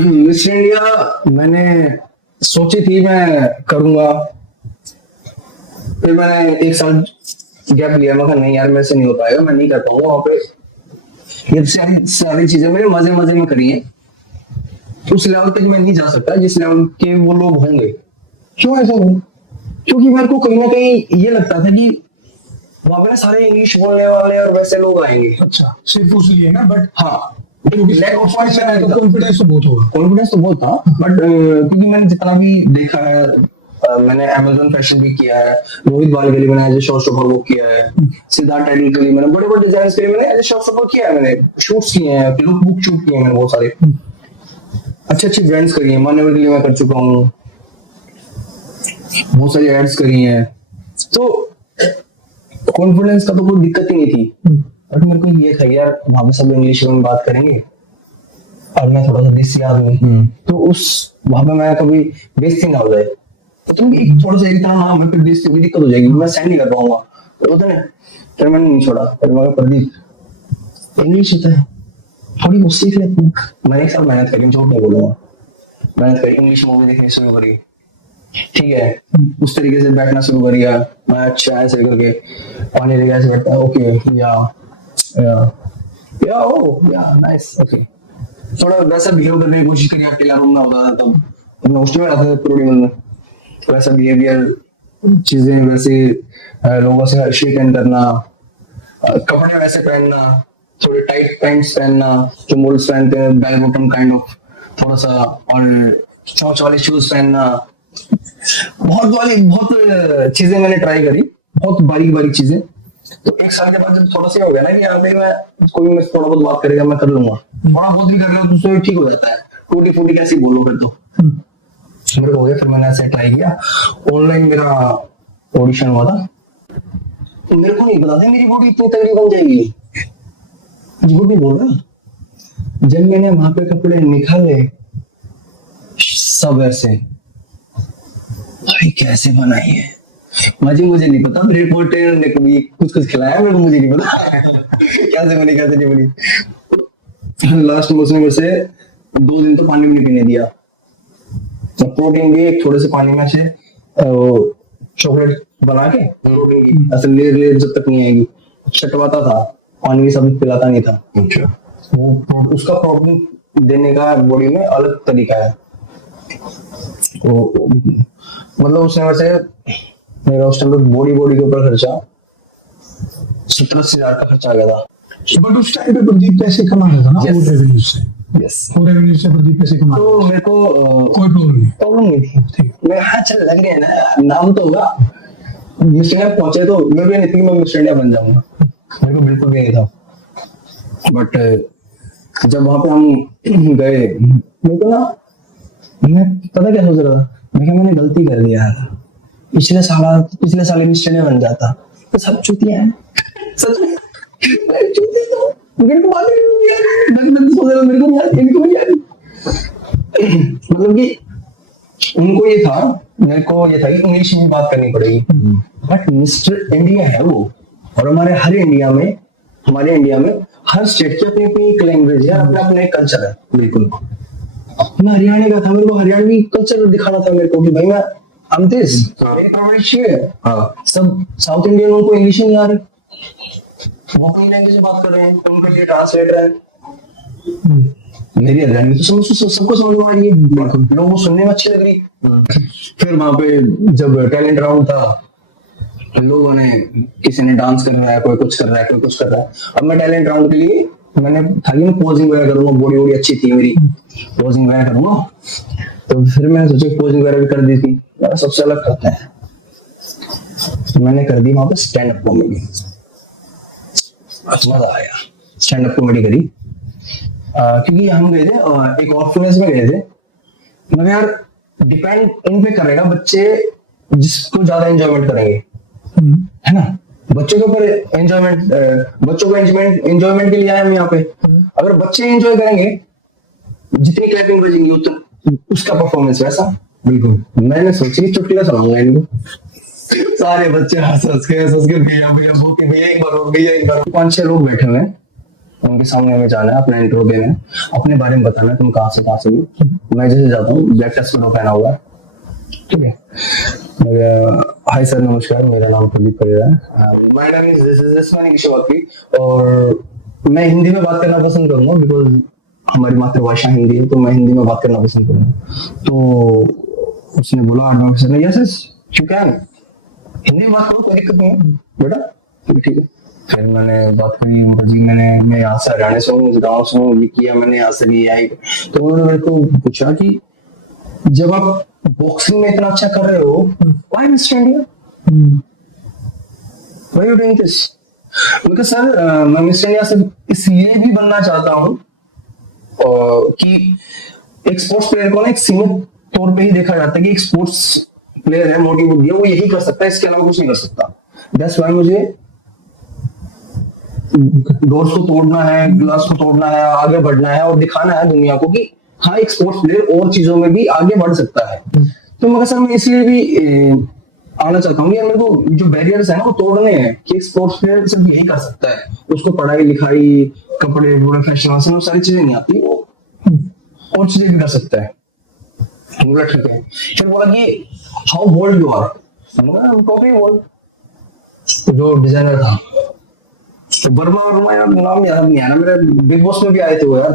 मिस्टर इंडिया मैंने सोची थी मैं करूंगा, फिर मैंने 1 साल गैप लिया, मैं कहा नहीं यार मेरे से नहीं हो पाएगा, मैं नहीं कर पाऊंगा वहां पे, ये सारी चीजें मेरे मजे मजे में करी है, उस लेवल तक मैं नहीं जा सकता जिस लेवल के वो लोग होंगे। क्यों ऐसा हो, क्योंकि मेरे को कहीं ना कहीं ये लगता था कि वहां पे सारे इंग्लिश बोलने वाले और वैसे लोग आएंगे। अच्छा सिर्फ उसलिए ना, बट हाँ कॉन्फिडेंस तो बहुत होगा, कॉन्फिडेंस तो बहुत था, बट क्योंकि मैंने जितना भी देखा है, मैंने अमेज़न फैशन भी किया है, रोहित बाल के लिए मैंने एज ए शो स्टॉपर वो किया है, सिद्धार्थ टाइटल के लिए मैंने बड़े बड़े डिजाइन के लिए मैंने एज ए शो स्टॉपर किया है, मैंने शूट्स किए हैं, लुक बुक शूट किए हैं मैंने, बहुत सारे अच्छे ब्रांड्स करी है, मान्यवर के लिए मैं कर चुका हूँ, बहुत सारी एड्स करी हैं, तो कॉन्फिडेंस का तो कोई दिक्कत ही नहीं थी, बट मेरे को ये था यार वहां पे सब इंग्लिश में बात करेंगे और मैं थोड़ा सा देसी आदमी, तो उस वहां पे मैं कभी बेइज्जती ना हो जाए, तो तुम एक थोड़ा सा एक तरह हाँ मैं फिर बेइज्जती की दिक्कत हो जाएगी, मैं सहन नहीं कर पाऊंगा, तो होता है, फिर मैंने नहीं छोड़ा, फिर मैं प्रदीप इंग्लिश होता है थोड़ी बहुत सीख लेते हैं, मैंने 1 साल मेहनत करी, झूठ नहीं बोलूंगा, मेहनत करी, इंग्लिश मूवी देखनी शुरू करी, ठीक है, उस तरीके से बैठना शुरू कर दिया मैं, अच्छा ऐसे करके पानी लेके ऐसे बैठता, ओके या नाइस, ओके, थोड़ा वैसा बिहेव करने की कोशिश करी, अकेला रूम में होता था तब, अपने हॉस्टल में रहता था पुरोड़ी में, वैसा बिहेवियर चीजें वैसे, लोगों से शेक हैंड करना, कपड़े वैसे पहनना, थोड़े टाइट पैंट्स पहनना जो मॉडल्स पहनते हैं, बेल बॉटम काइंड ऑफ थोड़ा सा, और चौंच वाले शूज पहनना, बहुत चीजें मैंने ट्राई करी, बहुत बारीक बारीक चीजें। तो एक साल के बाद जब थोड़ा सा हो गया ना कि यहाँ पे मैं कोई मेरे से थोड़ा बहुत बात करेगा मैं कर लूंगा, थोड़ा बहुत भी कर लो तो उससे ठीक हो जाता है। टूटी फूटी कैसी बोलो फिर तो मेरे को हो गया। फिर मैंने ऐसे ट्राई किया, ऑनलाइन मेरा ऑडिशन हुआ था। तो मेरे को नहीं पता था मेरी बॉडी इतनी तगड़ी बन जाएगी, झूठ नहीं बोल रहा। जब मैंने वहां पे कपड़े निकाले सब ऐसे, भाई कैसे बनाई है मुझे नहीं पता। मेरे रिपोर्टर ने कभी कुछ कुछ खिलाया मेरे को, मुझे नहीं पता कैसे बनी कैसे नहीं बनी। लास्ट में उसने मेरे से 2 दिन तो पानी भी नहीं पीने दिया। प्रोटीन भी एक थोड़े से पानी में से चॉकलेट बना के प्रोटीन की ऐसे लेयर जब तक नहीं आएगी चटवाता था, पानी भी सब पिलाता नहीं था। अच्छा, वो उसका प्रोटीन देने का बॉडी में अलग तरीका है। वो मतलब उसने वैसे मेरा उस टाइम पे बॉडी के ऊपर खर्चा 70-80 हजार का खर्चा आ गया था। बट उस टाइम पे प्रदीप पैसे कमा रहा था ना, Yes. फूड रेवेन्यू से। यस, फूड रेवेन्यू से प्रदीप पैसे कमा रहा तो मेरे को कोई प्रॉब्लम नहीं। प्रॉब्लम नहीं थी। मैं हाँ चल लग गया ना, नाम तो होगा। मिस्टर इंडिया पहुंचे तो मेरे को नहीं थी कि मैं मिस्टर इंडिया बन जाऊंगा, मेरे को बिल्कुल भी नहीं था। बट जब वहां पे हम गए मेरे को ना, मैं पता क्या सोच रहा था, मैंने गलती कर दिया है। पिछले साल मिस्टर इंडिया बन जाता तो सब चूतियां हैं सच में। मैं चूतिया तो मेरे को बात नहीं यार, मैं सोच रहा मेरे को नहीं यार, इनको नहीं यार। मतलब कि उनको ये था, मेरे को ये था कि इंग्लिश में बात करनी पड़ेगी। बट मिस्टर इंडिया है वो, और हमारे इंडिया में हर स्टेट की अपनी अपनी एक लैंग्वेज है, अपना अपना एक कल्चर है। बिल्कुल। मैं हरियाणा का था, मेरे को हरियाणवी कल्चर दिखाना था मेरे को कि भाई मैं I'm this, मेरी परवरिश ये है। हाँ, सब साउथ इंडियन उनको इंग्लिश नहीं आ रही, वो अपनी लैंग्वेज में बात कर रहे हैं, उनके लिए ट्रांसलेटर है। मेरी हरियाणवी तो सबको समझ में आ रही है, लोगों को सुनने में अच्छी लग रही। फिर वहां पे जब टैलेंट राउंड था, लोगों ने, किसी ने डांस कर रहा है, कोई कुछ कर रहा है, कोई कुछ कर रहा है। अब मैं टैलेंट राउंड के लिए मैंने खाली मैं पोजिंग वगैरह करूंगा, बॉडी अच्छी थी मेरी, पोजिंग वगैरह करूंगा। तो फिर मैंने सोचा पोजिंग वगैरह भी कर दी थी, मेरा सबसे अलग करता है। तो मैंने कर दी वहां पे स्टैंड अप कॉमेडी। मजा आया, स्टैंड अप कॉमेडी करी। क्योंकि हम गए थे एक ऑर्फनेज में गए थे। मगर यार डिपेंड इन पे करेगा बच्चे जिसको ज्यादा एंजॉयमेंट करेंगे, है ना। बच्चों के ऊपर एंजॉयमेंट, बच्चों को एंजॉयमेंट के लिए आए हम यहाँ पे। अगर बच्चे एंजॉय करेंगे, जितनी क्लैपिंग बजेंगी उतना उसका परफॉर्मेंस वैसा। बिल्कुल, मैंने सोची चुटकुला सुनाऊंगा इनको। सारे बच्चे हंस के भैया भैया एक बार 5-6 लोग बैठे हुए हैं, उनके सामने हमें जाना है, अपना इंट्रो देना है, अपने बारे में बताना है, तुम कहाँ से हो। मैं जैसे जाता हूँ, ब्लैक टेस्ट पहना हुआ है, ठीक है। हाय सर, नमस्कार, मेरा नाम प्रदीप परेरा है। माय नेम इज दिस मैंने किसी बात की, और मैं हिंदी में बात करना पसंद करूंगा बिकॉज हमारी मातृभाषा हिंदी है, तो मैं हिंदी में बात करना पसंद करूंगा। तो उसने बोला, सर ने yes yes you can, Hindi में बात करो, कोई दिक्कत नहीं है बेटा, ठीक है। फिर मैंने बात करी, जी मैं यहाँ से हरियाणा से हूँ, गाँव से हूँ, ये किया मैंने, यहाँ से भी आई। तो उन्होंने मेरे को पूछा कि जब आप बॉक्सिंग में इतना अच्छा कर रहे हो, why mister India, why you doing this. मैं सर मैं मिस्टर इंडिया से इसलिए भी बनना चाहता हूँ कि एक स्पोर्ट्स प्लेयर को ना एक सीमित तौर पे ही देखा जाता है कि एक स्पोर्ट्स प्लेयर है, मोटी बुद्धि है, वो यही कर सकता है, इसके अलावा कुछ नहीं कर सकता। दैट्स व्हाई मुझे डोर्स को तोड़ना है, ग्लास को तोड़ना है, आगे बढ़ना है और दिखाना है दुनिया को कि हाँ एक स्पोर्ट्स प्लेयर और चीजों में भी आगे बढ़ सकता है। तो मगर सर मैं इसलिए भी आना चाहता हूँ, मेरे को जो बैरियर्स है ना वो तोड़ने हैं कि एक स्पोर्ट्स प्लेयर सिर्फ यही कर सकता है, उसको पढ़ाई लिखाई, कपड़े बुरे, फैशन, वो सारी चीजें नहीं आती, वो और चीजें भी कर सकता है। बोला ठीक है। फिर बोला कि हाउ बोल्ड यू आर, जो डिजाइनर था तो वर्मा यार, नाम याद नहीं आया ना मेरे, बिग बॉस में भी आए थे वो यार,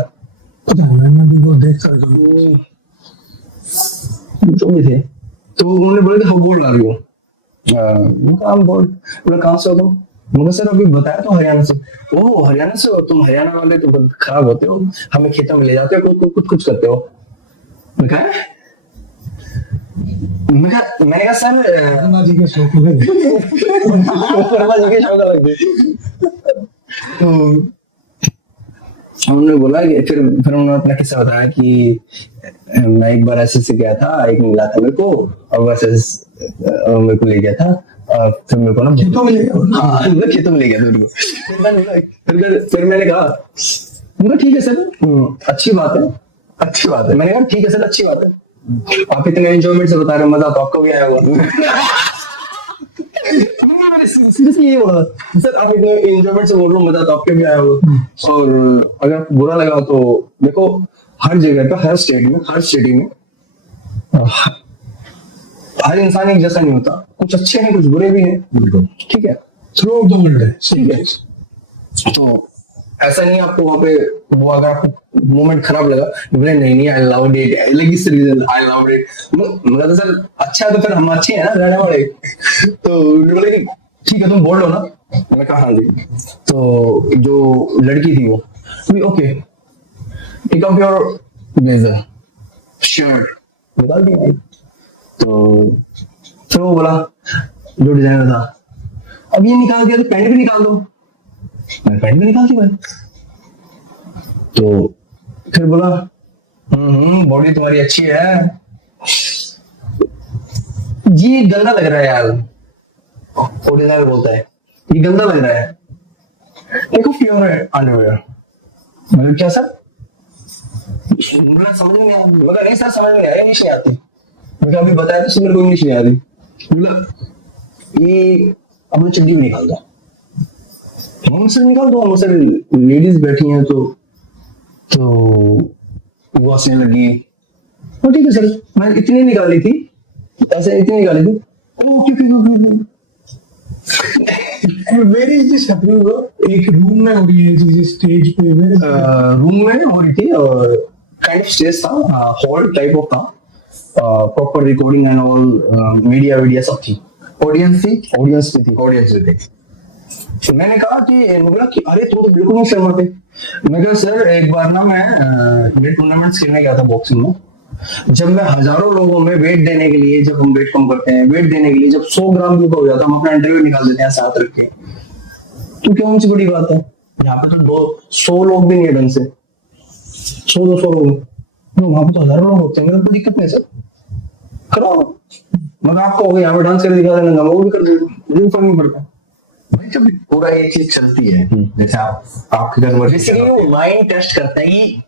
पता नहीं, मैं भी वो देखता था जो भी थे। तो उन्होंने बोला कि how bold are you, I'm bold. बोला कहाँ से हो तुम, मुझे सर अभी बताया तो हरियाणा से। ओह हरियाणा से हो तुम, हरियाणा वाले तो बहुत खराब होते हो, हमें खेतों में ले जाते हो, कुछ करते हो। मैं कहा मैंने कहा सर शर्मा जी के शौक लगे। शर्मा जी के शौक अलग थे। तो उन्होंने बोला कि फिर उन्होंने अपना किस्सा बताया कि मैं एक बार ऐसे से गया था, एक मिला था मेरे को और बस मेरे को ले गया था। फिर मेरे को ना खेतों में ले गया। हाँ मैं खेतों में ले गया था मेरे को। फिर मैंने कहा ठीक है सर, अच्छी बात है, अच्छी बात है। मैंने कहा ठीक है सर, अच्छी बात है, आप इतने एंजॉयमेंट से बता रहे हो, मजा तो आपको भी आया होगा। मैंने सीरियसली ये बोला सर, आप इतने एंजॉयमेंट से बोल रहे हो, मजा तो आपको भी आया होगा। और अगर आपको बुरा लगा तो देखो, हर जगह पे, हर स्टेट में, हर सिटी में हर इंसान एक जैसा नहीं होता, कुछ अच्छे हैं कुछ बुरे भी हैं। बिल्कुल ठीक है, थ्रू आउट द वर्ल्ड है। ठीक है। तो ऐसा नहीं आपको वहां पे वो, अगर आपको मोमेंट खराब लगा, बोले नहीं आई लव इट, लाइक इस रीजन आई लव इट, मतलब तो सर अच्छा है तो फिर हम अच्छे हैं ना रहने वाले। तो बोले कि ठीक है तुम बोल लो ना। मैंने कहा हाँ जी। तो जो लड़की थी वो okay, take out your blazer shirt, निकाल दिया। तो फिर वो बोला जो डिजाइनर था, अब ये निकाल दिया तो पैंट भी निकाल दो। मैंने पैंट भी निकाल दी भाई। तो फिर बोला बॉडी तुम्हारी अच्छी है, ये गंदा लग रहा है यार। वो डिजाइनर बोलता है ये गंदा लग रहा है, देखो प्योर अंडरवेयर। मतलब क्या सर, समझ में नहीं आया। बोला नहीं सर समझ में आया, इंग्लिश नहीं आती। मैंने अभी बताया तो मेरे को इंग्लिश नहीं आ रही। बोला ये अपनी चड्डी भी निकाल दो। हम सर निकाल दो, हम सर लेडीज बैठी हैं तो वो हंसने लगी। ठीक है सर, मैं इतनी निकाली थी, ऐसे इतनी निकाली थी। Very is this happening bro? एक रूम में हो रही है चीजें, स्टेज पे? रूम में हो रही थी और काइंड ऑफ स्टेज था, हॉल टाइप ऑफ था, proper recording and all, media सब थी। ऑडियंस भी थी। तो मैंने कहा कि बोला कि अरे तुम तो बिल्कुल नहीं शर्माते। मैं कहा सर एक बार ना मैं टूर्नामेंट खेलने गया था बॉक्सिंग में, जब मैं हजारों लोगों में वेट देने के लिए, जब हम वेट कम करते हैं, वेट देने के लिए जब 100 ग्राम भी हो जाता है, हम अपना अंडरवेयर निकाल देते हैं साथ रख के। तो क्या उनसे बड़ी बात है? यहाँ पे तो 200 लोग भी नहीं है ढंग से, 100-200 लोग, वहां पे तो हजारों लोग होते हैं। मेरे को दिक्कत नहीं सर, कराओ। मगर आपको हो गया यहाँ पे डांस करके दिखा देना, वो भी कर दो, मुझे फर्क नहीं पड़ता। भाई जब पूरा ये चीज चलती है, जैसे आपके कन्वर्सेशन बेसिकली माइंड टेस्ट करता है कि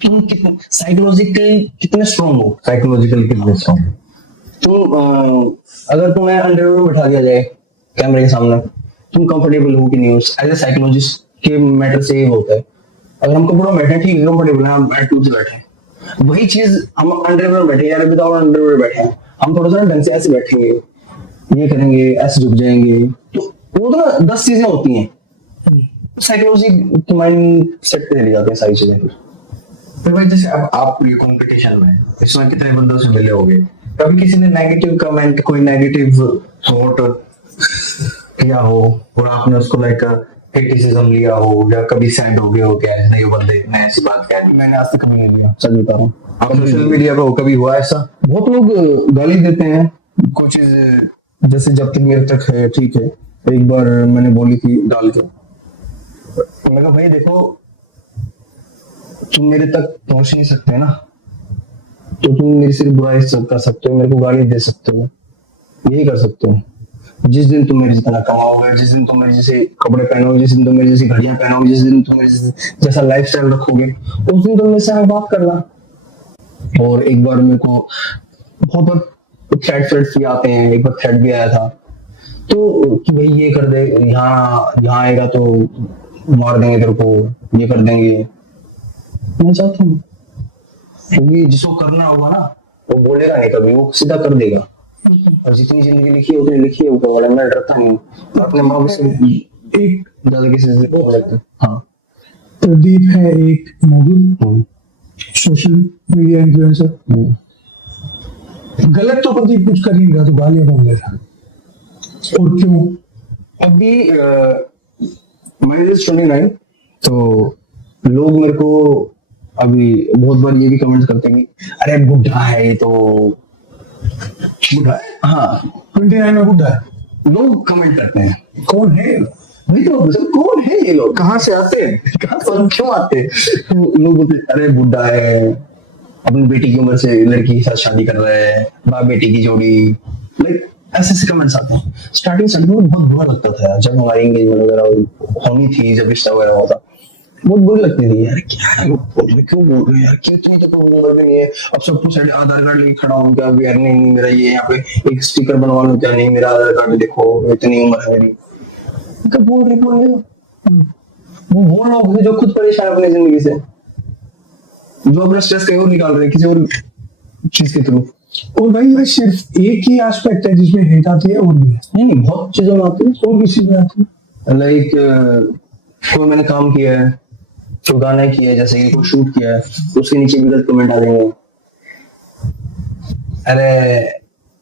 तुम कितने साइकोलॉजिकल कितने स्ट्रॉन्ग हो। साइकोलॉजिकल कितने स्ट्रॉन्ग। तुम अगर तुम्हें अंडरवेयर में बिठा दिया जाए कैमरे के सामने, तुम कंफर्टेबल हो कि नहीं हो? एज ए साइकोलॉजिस्ट के मैटर से ये होता है। अगर हम कपड़ों में बैठे, ठीक है कंफर्टेबल है, हम एटीट्यूड से बैठे, वही चीज हम अंडरवेयर में बैठे, यार विदाउट अंडरवेयर बैठे हैं, हम थोड़ा सा ढंग से ऐसे बैठेंगे, ये करेंगे, ऐसे झुक जाएंगे, तो वो तो ना 10 चीजें होती हैं। साइकोलॉजी माइंड सेट पे चली जाती है सारी चीजें। फिर भाई जैसे अब आप ये कंपटीशन में, इसमें कितने बंदों से मिले होगे, कभी किसी ने नेगेटिव कमेंट, कोई नेगेटिव थॉट किया हो और आपने उसको लाइक क्रिटिसिज्म लिया हो, या कभी सैड हो गए हो क्या नहीं वो बंदे ने ऐसी बात कह दी? मैंने आज तक कभी नहीं लिया, सच बता रहा हूँ। आप सोशल मीडिया पे कभी हुआ ऐसा? बहुत लोग गाली देते हैं, कुछ चीज जैसे जब तक मेरे तक है ठीक है। एक बार मैंने बोली थी डाल के, मैं कहा भाई देखो तुम मेरे तक पहुंच नहीं सकते ना, तो तुम मेरी सिर्फ बुराई कर सकते हो, मेरे को गाली दे सकते हो, यही कर सकते हो। जिस दिन तुम मेरे जितना कमाओगे, जिस दिन तुम मेरे जैसे कपड़े पहनोगे, जिस दिन तुम मेरी जैसी घड़ियां पहनोगे, जिस दिन तुम मेरे जैसा लाइफस्टाइल रखोगे, उस दिन तुम मेरे से बात करना। और एक बार मेरे को बहुत बार थ्रेड्स भी आते हैं, एक बार थ्रेड भी आया था तो कि भाई ये कर दे, यहाँ आएगा तो मार देंगे तेरे को, ये कर देंगे। मैं चाहता हूँ क्योंकि जिसको करना होगा ना वो बोलेगा नहीं कभी, वो सीधा कर देगा। और जितनी जिंदगी लिखी है उतनी लिखी है ऊपर वाला, मैं डरता नहीं अपने माँ बाप से एक ज्यादा किसी से बोल सकते। हाँ, प्रदीप है एक मॉडल, सोशल मीडिया इन्फ्लुएंसर। गलत तो प्रदीप कुछ कर नहीं रहा, तो गालियां कौन ले रहा और क्यों? अभी मैं 29, तो लोग मेरे को अभी बहुत बार ये भी कमेंट करते हैं कि अरे बुढ़ा है ये तो, बुढ़ा है, हाँ 29 में बुढ़ा है। लोग कमेंट करते हैं कौन है ये लोग? भाई तो मतलब कौन है ये लोग, कहाँ से आते हैं, कहाँ से और क्यों आते हैं? तो लोग बोलते हैं, अरे बुड्ढा है, अपनी बेटी की उम्र से लड़की के साथ शादी कर रहा है, बाप बेटी की जोड़ी, लाइक ऐसे ऐसे कमेंट्स आते हैं। स्टार्टिंग में बहुत बुरा लगता था यार, जब हमारी एंगेजमेंट वगैरह होनी थी, जब रिश्ता वगैरह हुआ था, बहुत बुरी लगती थी यार, क्या है लोग बोल रहे, क्यों बोल रहे हैं यार, क्यों इतनी तक उम्र भी नहीं है, अब सबको साइड आधार कार्ड लेके खड़ा हूँ क्या यार, नहीं नहीं मेरा ये यहाँ पे एक स्टिकर बनवा लूं क्या, नहीं मेरा आधार कार्ड देखो इतनी उम्र है मेरी, क्या बोल रहे वो लोग हैं जो खुद परेशान है अपनी जिंदगी से, जो अपना स्ट्रेस कहीं और निकाल रहे हैं किसी और चीज के थ्रू। और भाई ये सिर्फ एक ही एस्पेक्ट है जिसमें हेट आती है, और भी है। नहीं नहीं बहुत चीजों में आती है, और किसी में आती है। लाइक कोई मैंने काम किया है, कोई गाना किया है, जैसे कि कोई शूट किया है, उसके नीचे भी गलत कमेंट आ देंगे, अरे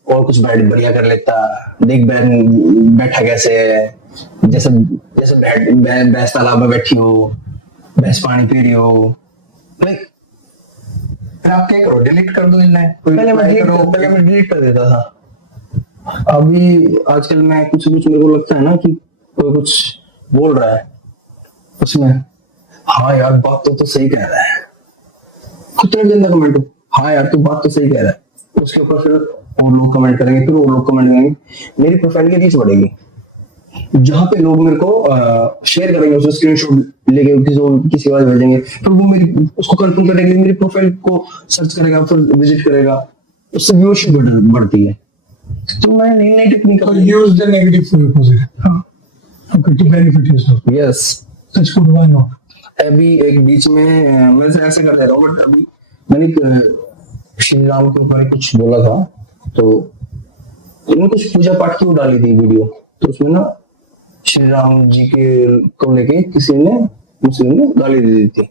और कुछ बढ़िया कर लेता, देख बैठा कैसे है, जैसे जैसे भैंस तालाब में बैठी हो, भैंस पानी पी रही हो, लाइक फिर आप क्या करो, डिलीट कर दो इन्हें, कोई पहले मैं डिलीट कर देता था, अभी आजकल मैं कुछ मेरे को लगता है ना कि कोई कुछ बोल रहा है उसमें, हाँ यार बात तो सही कह रहा है, खुद गंदा कमेंट हो, हाँ यार तू बात तो सही कह रहा है, उसके ऊपर फिर और लोग कमेंट करेंगे, फिर और लोग कमेंट करेंगे, मेरी प्रोफाइल की रीच बढ़ेगी, जहां पे लोग मेरे को शेयर करेंगे, उसको स्क्रीनशॉट लेके किसी और भेजेंगे, फिर वो मेरी उसको कंफर्म करने के लिए मेरी प्रोफाइल को सर्च करेगा, फिर विजिट करेगा, उससे व्यूअरशिप बढ़ती है। तो मैं नई नई technique So use the negative for your positive. Okay, to benefit yourself. Yes That's good. Why not? अभी एक बीच में मैं से ऐसे कर ले रहा हूँ, बट अभी मैंने श्री राम के ऊपर कुछ बोला था, तो उन्होंने कुछ पूजा पाठ की वो डाली थी वीडियो, तो उसमें ना श्री राम जी के को लेके किसी ने मुस्लिम ने गाली दे दी थी,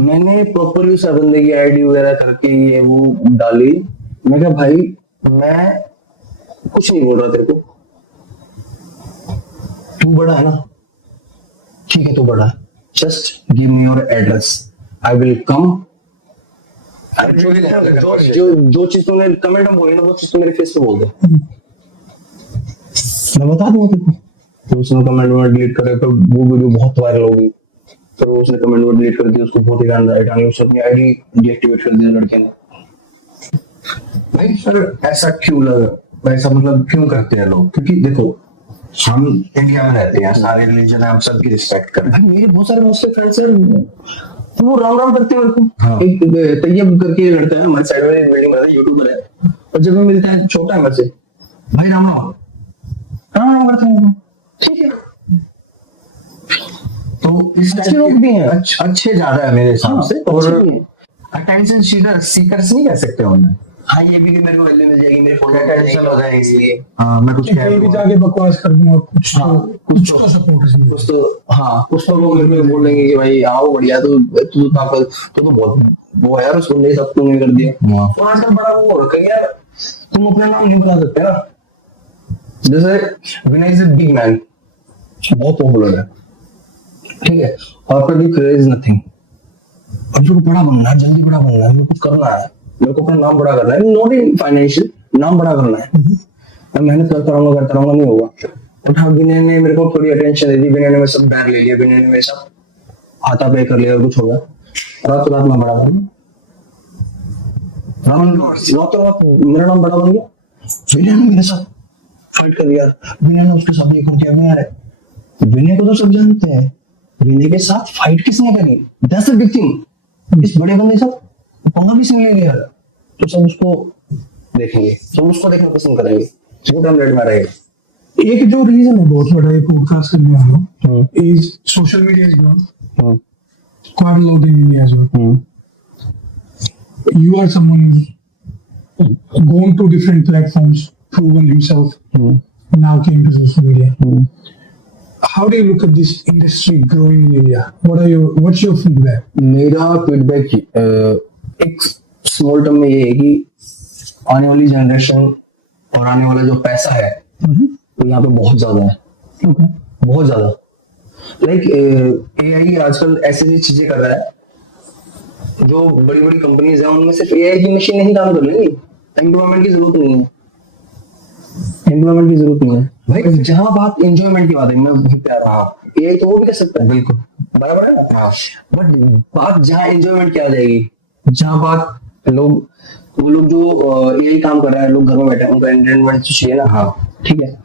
मैंने प्रॉपरली उस बंदे की आईडी वगैरह करके ये वो डाली, मैं कहा भाई मैं कुछ नहीं बोल रहा तेरे को, तू बड़ा है ना, ठीक है तू बड़ा है, just give me your address, I will come, जो चीज तूने कमेंट में बोली ना वो चीज तू मेरे फेस पे बोल दे, मैं बता दूंगा तेरे को। तो उसने कमेंट में डिलीट करे, फिर वो वीडियो बहुत वायरल हो गई, फिर उसने कमेंट में डिलीट कर दिया, उसको बहुत ही गांड आया, उसने अपनी आईडी डीएक्टिवेट कर दी लड़के ने। नहीं सर, ऐसा क्यों लगा, ऐसा मतलब क्यों करते हैं लोग, क्योंकि देखो हम इंडिया में रहते हैं, सारे रिलीजन है, हम सबकी रिस्पेक्ट करते हैं। भाई मेरे बहुत सारे मुस्लिम फ्रेंड्स हैं, वो राम राम करते हैं मेरे को। हाँ। एक तैयब करके लड़का है हमारे साइड में, बिल्डिंग में रहता है, यूट्यूबर है, और जब भी मिलता है छोटा है मेरे से, भाई राम राम राम राम करते हैं, ठीक है। तो इस अच्छे लोग भी हैं, अच्छे ज्यादा है मेरे हिसाब से, अच्छे और भी हैं। अटेंशन सीकर्स नहीं कह सकते उन्हें। हाँ ये भी कि मेरे को वैल्यू मिल जाएगी, मेरे फोटो Attention हो जाएगी। इसलिए हाँ, मैं कुछ कह कहीं भी दूंगा। जाके बकवास कर दूंगा, कुछ हाँ, कुछ तो सपोर्ट है। कुछ तो हाँ कुछ तो लोग मेरे को बोलेंगे कि भाई आओ बढ़िया, तो तू तो बहुत वो है यार, उसको नहीं सब तूने कर दिया। हाँ। और आजकल बड़ा वो हो रखा है यार, तुम अपना नाम नहीं बता सकते ना, जैसे विनय इज अ बिग मैन, बहुत पॉपुलर है, ठीक है, और पर भी क्रेज नथिंग, अब जो बड़ा बनना है, जल्दी बड़ा बनना है, मेरे को कुछ करना है, मेरे को अपना नाम बड़ा करना है, नॉट इन फाइनेंशियल, नाम बड़ा करना है, मैं मेहनत करता रहूंगा नहीं होगा। उठा विनय ने मेरे को थोड़ी अटेंशन दे दी, विनय ने मेरे सब बैग ले लिया, विनय ने मेरे सब हाथा पे कर लिया और कुछ होगा, रात रात मैं बड़ा बन गया, रात मेरा नाम बड़ा बन गया, विनय ने मेरे साथ फाइट कर लिया, विनय ने उसके साथ ये कर दिया, विनय को तो सब जानते हैं, विनय के साथ फाइट किसने करी, दैट्स अ बिग थिंग, इस बड़े बंदे के साथ पंगा भी नहीं लिया, तो सब उसको देखेंगे, सब उसको देखना पसंद करेंगे, गुड एंड बैड में रहेगा। एक जो रीजन है बहुत बड़ा ये पॉडकास्ट करने वाला is social media is grown quite a lot in India as well. You are someone who's gone to different platforms, proven himself, now came to social media. How do you look at this industry growing in India? What's your feedback? मेरा फीडबैक एक स्मॉल टर्म में ये है कि आने वाली जनरेशन और आने वाला जो पैसा है वो यहाँ पे बहुत ज्यादा है, Okay. बहुत ज्यादा। लाइक एआई आजकल ऐसी ऐसी चीजें कर रहा है, जो बड़ी बड़ी कंपनीज हैं उनमें सिर्फ एआई की मशीन नहीं काम कर लेंगी, एम्प्लॉयमेंट की जरूरत नहीं है, एम्प्लॉयमेंट की जरूरत नहीं है भाई। जहां बात एंजॉयमेंट की बात है, मैं वहीं पे आ रहा हूँ। ये तो वो भी कर सकता है, बिल्कुल बराबर है ना। हाँ बट बात जहाँ एंजॉयमेंट की आ जाएगी, जहाँ बात लोग, वो लोग जो यही काम कर रहे हैं, लोग घर में बैठे हैं, उनको एंटरटेनमेंट तो चाहिए ना। हाँ ठीक है,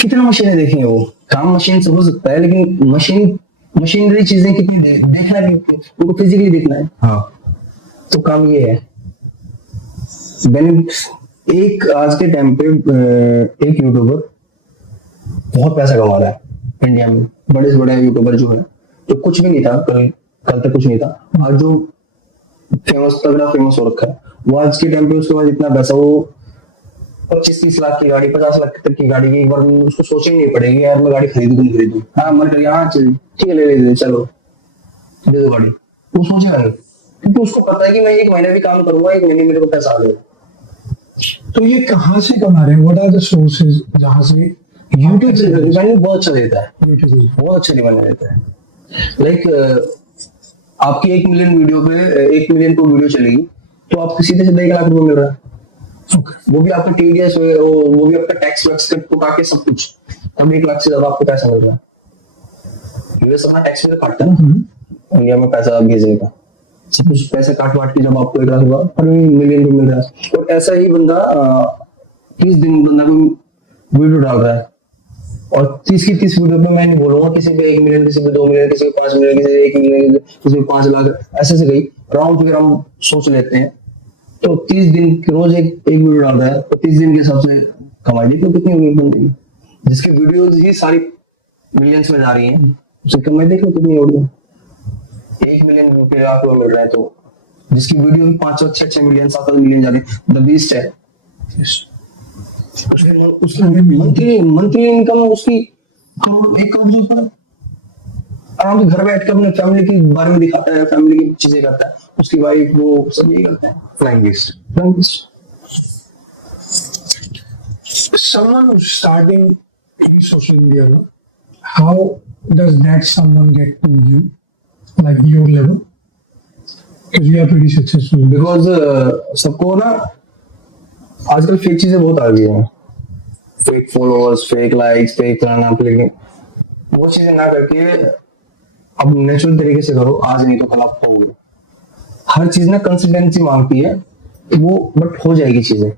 कितना मशीनें देखेंगे वो, काम मशीन से हो सकता है, लेकिन मशीनरी चीजें कितनी देखना है, उनको फिजिकली देखना है। हाँ तो काम ये है। एक आज के टाइम पे एक यूट्यूबर बहुत पैसा कमा रहा है इंडिया में। बड़े से बड़े यूट्यूबर जो है, तो कुछ भी नहीं था कल तक कुछ नहीं था, आज जो तगड़ा फेमस हो रखा है, वो आज के टाइम पे उसके पास इतना पैसा, वो 25-30 लाख की गाड़ी, 50 लाख तक की गाड़ी की एक बार उसको सोचनी नहीं पड़ेगी यार मैं गाड़ी खरीदूं कि नहीं खरीदूं। हाँ मन कर हाँ चल ठीक है, ले ले चलो दे दो गाड़ी, वो सोचेगा नहीं, क्योंकि उसको पता है कि मैं 1 महीने भी काम करूंगा, 1 महीने मेरे को पैसा आ जाएगा। तो ये कहाँ से कमा रहे हैं? व्हाट आर द सोर्सेज जहाँ से? यूट्यूब से रिवेन्यू बहुत अच्छा देता है, यूट्यूब से बहुत अच्छा रिवेन्यू देता है। लाइक आपकी 1 मिलियन वीडियो पे 1 मिलियन को वीडियो चलेगी, तो आपको सीधे सीधे 1 लाख रुपए मिल रहा है। वो भी आपका टीडीएस, वो भी आपका टैक्स वैक्स काट के सब कुछ, तब 1 लाख से ज्यादा आपको पैसा मिल रहा है। यूएस अपना टैक्स में काटता है ना, इंडिया में पैसा भेजेगा, सब कुछ पैसे काट वाट के जब आपको 1 लाख रुपया पर मिलियन को मिल रहा है। और ऐसा ही बंदा 30 दिन बंदा कोई वीडियो डाल रहा है, और 30 की 30 वीडियो पे मैं नहीं बोलूंगा किसी पे 1 मिलियन, किसी पे 2 मिलियन, किसी पे 5 मिलियन, किसी पे 1 मिलियन, किसी पे 5 लाख, ऐसे से गई राउंड फिगर हम सोच लेते हैं। तो 30 दिन रोज एक वीडियो डाल रहा है, तो 30 दिन के हिसाब से कमाई दी तो कितनी होगी बंदे की, जिसकी वीडियोस ही सारी मिलियंस में जा रही हैं, उसकी कमाई देख लो कितनी होगी। 1 मिलियन रुपए आपको मिल रहा है, तो जिसकी वीडियो ही 5-6 मिलियन 7 मिलियन जा रही है, द बीस्ट है। उसकी मंथली इनकम उसकी 1 करोड़ से ऊपर, आराम से घर बैठ कर अपने फैमिली के बारे में दिखाता है, फैमिली की चीजें करता है, उसकी वाइफ वो सब यही करते हैं। Flying gist someone who's starting in social media, no? How does that someone get to you, like your level? Because you are pretty successful. Because सबको ना आजकल फेक चीजें बहुत आ गई हैं, fake followers, fake likes, fake फलाना, लेकिन वो चीजें ना करके अब नेचुरल तरीके से करो, आज नहीं तो कल आप होगे। हर चीज ना कंसिस्टेंसी मांगती है वो, बट हो जाएगी चीजें।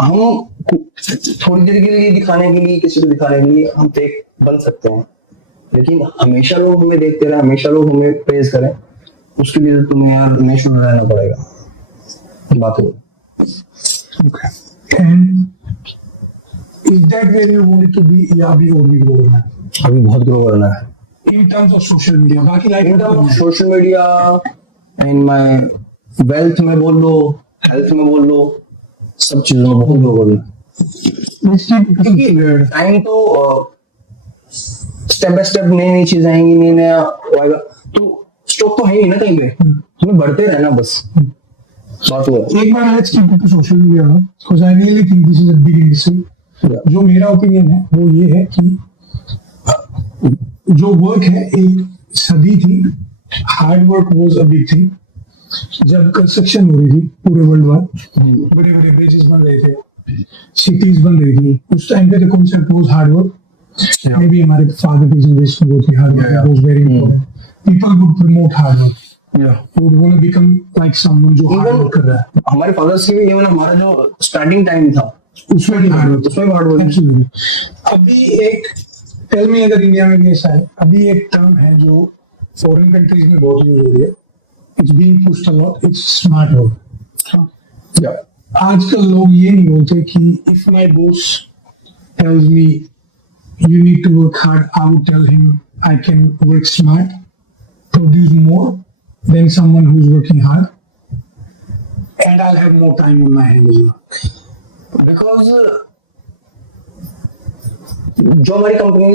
हम थोड़ी देर के लिए दिखाने के लिए, किसी को दिखाने के लिए हम फेक बन सकते हैं, लेकिन हमेशा लोग हमें देखते रहे, हमेशा लोग हमें प्रेज करें, उसके लिए तुम्हें यार नेचुरल रहना पड़ेगा। बात हो। Okay. And is that where you wanted to be? या अभी और भी grow करना है? अभी बहुत ग्रो करना है In terms of social media, बाकी लाइफ में social media and my wealth में बोल लो, हेल्थ में बोल लो, सब चीजों में बहुत ग्रो करना है। टाइम तो स्टेप बाय स्टेप नई नई चीजें आएंगी, नई नया आएगा, तो स्टॉप तो है ही ना कहीं पे, हमें बढ़ते रहना बस। बात हुआ एक बार let's keep it to social media now, because I really think this is a big industry. जो मेरा ओपिनियन है वो ये है कि जो वर्क है एक सदी थी, hard work was a big thing. जब कंस्ट्रक्शन हो रही थी पूरे वर्ल्ड वाइड, बड़े बड़े ब्रिजेस बन रहे थे, सिटीज बन रही थी, उस टाइम पे the concept was hard work. May be हमारे फादर की जनरेशन वो थी, hard work was very important, people would promote hard work, would want to become like someone जो हार्ड वर्क कर रहा है। हमारे फादर्स की भी, इवन हमारा जो स्टार्टिंग टाइम था उसमें भी हार्ड वर्क, उसमें हार्ड वर्क। एब्सोल्युटली। अभी एक टेल मी, अगर इंडिया में भी ऐसा है, अभी एक टर्म है जो फॉरेन कंट्रीज में बहुत यूज हो रही है, it's being pushed a lot, it's smart work. आजकल लोग ये नहीं बोलते कि if my boss tells me you need to work hard, I would tell him I can work smart, produce more than someone who's working hard, and I'll have more time on my hands as well. Because जो हमारी कंपनी,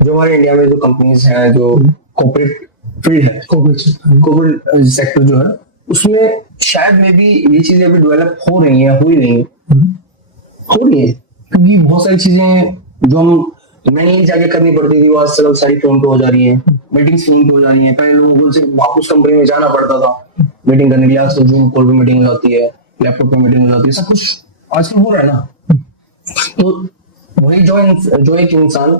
जो हमारे इंडिया में जो कंपनीज हैं, जो कॉर्पोरेट फील्ड है, कॉर्पोरेट सेक्टर जो है, उसमें शायद में भी ये चीजें अभी डेवलप हो रही हैं, हो रही है, क्योंकि बहुत सारी चीजें जो हम मैंने जाके करनी पड़ती थी, वो आजकल सारी फोन पे हो जा रही है, मीटिंग्स फोन पे हो जा रही है। पहले लोगों को सिर्फ वापस कंपनी में जाना पड़ता था, मीटिंग करने के लिए आजकल जूम कॉल पे मीटिंग हो जाती है, लैपटॉप पे मीटिंग हो जाती है, सब कुछ आजकल हो रहा है ना। तो वही जो एक इंसान,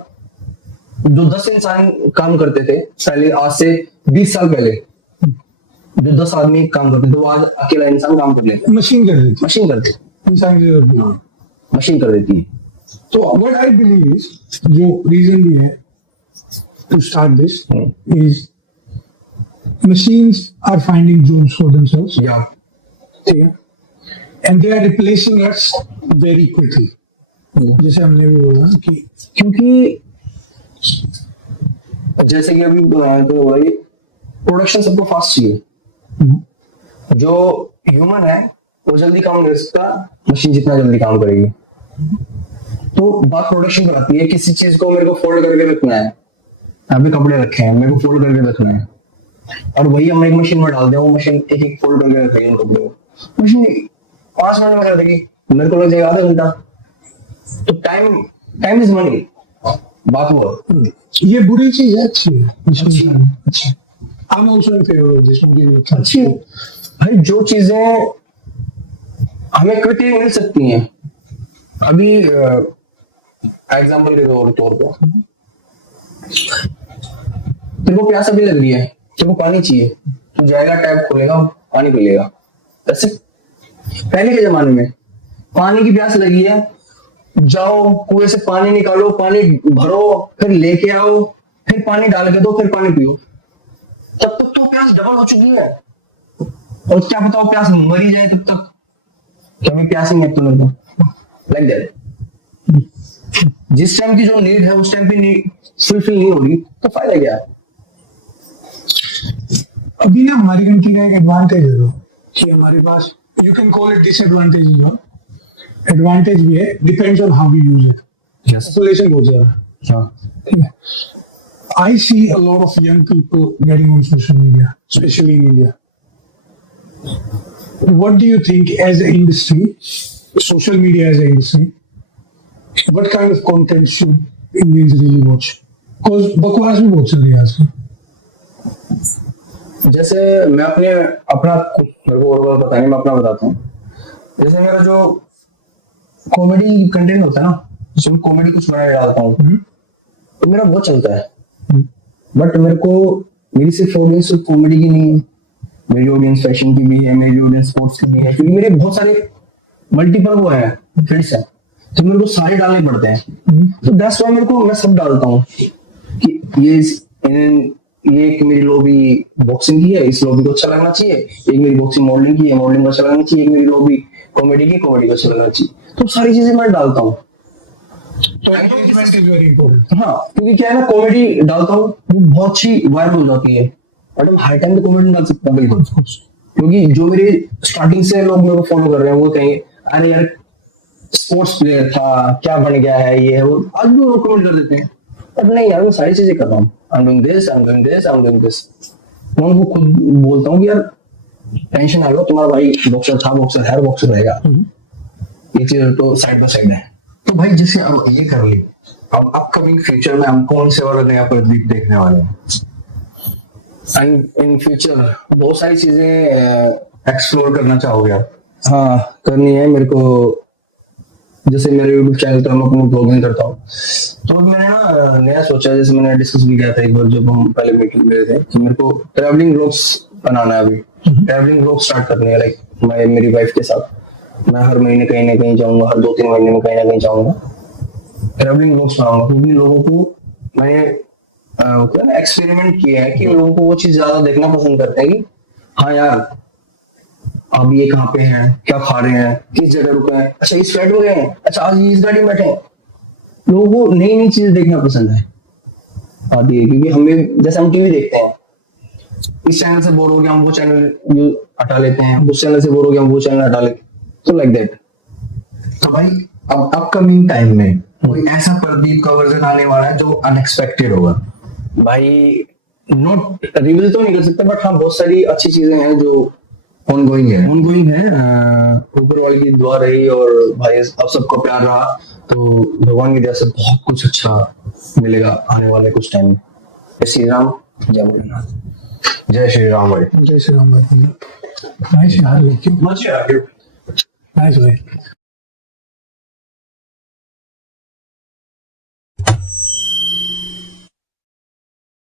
जो 10 इंसान काम करते थे पहले, आज से 20 साल पहले जो 10 आदमी काम करते थे, वो आज अकेला इंसान काम कर लेता है। मशीन कर देती मशीन करती है, है, इंसान की जरूरत नहीं है। मशीन कर देती है। तो व्हाट आई बिलीव इज, जो रीजन भी है to start this is machines are finding jobs for themselves. या ठीक है, and they are replacing us very quickly. जैसे हमने भी बोला कि क्योंकि जैसे कि अभी तो वही प्रोडक्शन सबको फास्ट चाहिए। जो ह्यूमन है वो जल्दी काम नहीं कर सकता, मशीन जितना जल्दी काम करेगी। तो बात प्रोडक्शन पर आती है, किसी चीज को मेरे को फोल्ड करके रखना है, अभी कपड़े रखे हैं, मेरे को फोल्ड करके रखना है, और वही हम एक मशीन में डाल दें, वो मशीन एक एक फोल्ड करके रखेगी उन कपड़ों को। मशीन 5 मिनट में कर देगी, मेरे को लग जाएगा आधा घंटा। तो टाइम इज मनी, बात वो। ये बुरी चीज है, अच्छी है, अच्छी। I am also in favour of this, मुझे अच्छी है भाई। जो चीजें हमें क्विकली मिल सकती हैं, अभी एग्जांपल के तौर पर तेरे को प्यास अभी लग रही है, तेरे को पानी चाहिए, तो जाएगा टैप खोलेगा, पानी पिलेगा। वैसे पहले के जमाने में पानी की प्यास लगी है, जाओ कुएं से पानी निकालो, पानी भरो, फिर लेके आओ, फिर पानी डाल के दो, फिर पानी पियो। तब तक तो प्यास डबल हो चुकी है, और क्या बताओ प्यास मरी जाए तब तक, क्या मैं प्यास ही नहीं, तो मेरे को लग जाए। जिस टाइम की जो नीड है उस टाइम पे नीड फुलफिल नहीं होगी तो फायदा क्या है। अभी ना हमारी कंट्री का एक एडवांटेज है कि हमारे पास, you can call it disadvantage, advantage भी है, depends on how you use it. Population बहुत ज्यादा है, ठीक है। I see a lot of young people getting on social media, specially in India. What do you think as an industry, social media as an industry, what kind of content should Indians really watch? Because बकवास भी बहुत चल रही है आजकल। जैसे मैं अपना मेरे को और पता नहीं, मैं अपना बताता हूँ। जैसे मेरा जो कॉमेडी कंटेंट होता है ना, जिसमें कॉमेडी कुछ बनाने डालता हूँ, तो मेरा बहुत चलता है। बट मेरी सिर्फ ऑडियंस कॉमेडी की नहीं है, मेरी ऑडियंस फैशन की भी है, मेरी ऑडियंस स्पोर्ट्स की भी है, क्योंकि मेरे बहुत सारे मल्टीपल वो है फील्ड्स है, तो मेरे को सारे डालने पड़ते हैं। तो दैट्स व्हाई मैं सब डालता हूँ कि ये एक मेरी लॉबी बॉक्सिंग की है, इस लॉबी को अच्छा लगना चाहिए, एक मेरी बॉक्सिंग मॉडलिंग की है, मॉडलिंग को अच्छा लगना चाहिए, एक मेरी लॉबी कॉमेडी की, कॉमेडी को अच्छा लगना चाहिए। तो सारी चीजें मैं डालता हूँ। तो एंगेजमेंट इज वेरी इंपॉर्टेंट। हाँ, क्योंकि क्या है ना, कॉमेडी डालता हूँ वो बहुत अच्छी वायरल हो जाती है, बट हम हर टाइम तो कॉमेडी डाल सकते हैं बिल्कुल, क्योंकि जो मेरे स्टार्टिंग से लोग मेरे को फॉलो कर रहे हैं वो कहेंगे अरे यार स्पोर्ट्स प्लेयर था, क्या बन गया है, ये है वो, आज भी वो कमेंट कर देते हैं। पर नहीं यार, मैं सारी चीजें कर रहा हूँ, I'm doing this, I'm doing this, I'm doing this। मैं उनको खुद बोलता हूँ कि यार टेंशन आ लो, तुम्हारा भाई बॉक्सर था, बॉक्सर है, बॉक्सर रहेगा, ये चीज तो साइड बाय साइड है। तो भाई जैसे अब ये कर ली, अब अपकमिंग फ्यूचर में हम कौन से वाला नया प्रदीप देखने वाले हैं? एंड इन फ्यूचर बहुत सारी चीजें एक्सप्लोर करना चाहोगे आप? हाँ करनी है मेरे को। जैसे मेरे YouTube चैनल पर मैं अपनी ब्लॉगिंग करता हूँ, तो मैंने ना नया सोचा, जैसे मैंने डिस्कस भी किया था एक बार जब हम पहले मीटिंग में थे, कि मेरे को ट्रैवलिंग ब्लॉग्स बनाना है। अभी ट्रैवलिंग ब्लॉग स्टार्ट करने हैं, लाइक मैं मेरी वाइफ के साथ मैं हर महीने कहीं ना कहीं जाऊंगा, हर 2-3 महीने में कहीं ना कहीं जाऊंगा, ट्रैवलिंग ब्लॉग्स बनाऊंगा। क्योंकि लोगों को मैंने एक्सपेरिमेंट किया है कि लोगों को वो चीज ज्यादा देखना पसंद करते हैं कि हाँ यार अब ये कहाँ पे हैं, क्या खा रहे हैं, किस जगह रुके हैं, अच्छा इस फ्लैट में गए हैं, अच्छा आज इस गाड़ी में बैठे हैं। लोगों को नई नई चीजें देखना पसंद है आती है, क्योंकि हमें जैसे हम टीवी देखते हैं, इस चैनल से बोर हो गया हम वो चैनल हटा लेते हैं, उस चैनल से बोर हो गया हम वो चैनल हटा लेते हैं, तो लाइक दैट। तो भाई अब अपकमिंग टाइम में कोई ऐसा प्रदीप का वर्जन आने वाला है जो अनएक्सपेक्टेड होगा? भाई नॉट रिवील तो नहीं कर सकते, बट हाँ बहुत सारी अच्छी चीजें हैं जो ऑनगोइंग है। ऊपर वाले की दुआ रही और भाई अब सबका प्यार रहा, तो भगवान की दया से बहुत कुछ अच्छा मिलेगा आने वाले कुछ टाइम में। जय श्री राम, जय भोलेनाथ। जय श्री राम भाई। जय श्री राम भाई। नाइस यार, क्यों मजे आ गए नाइस भाई।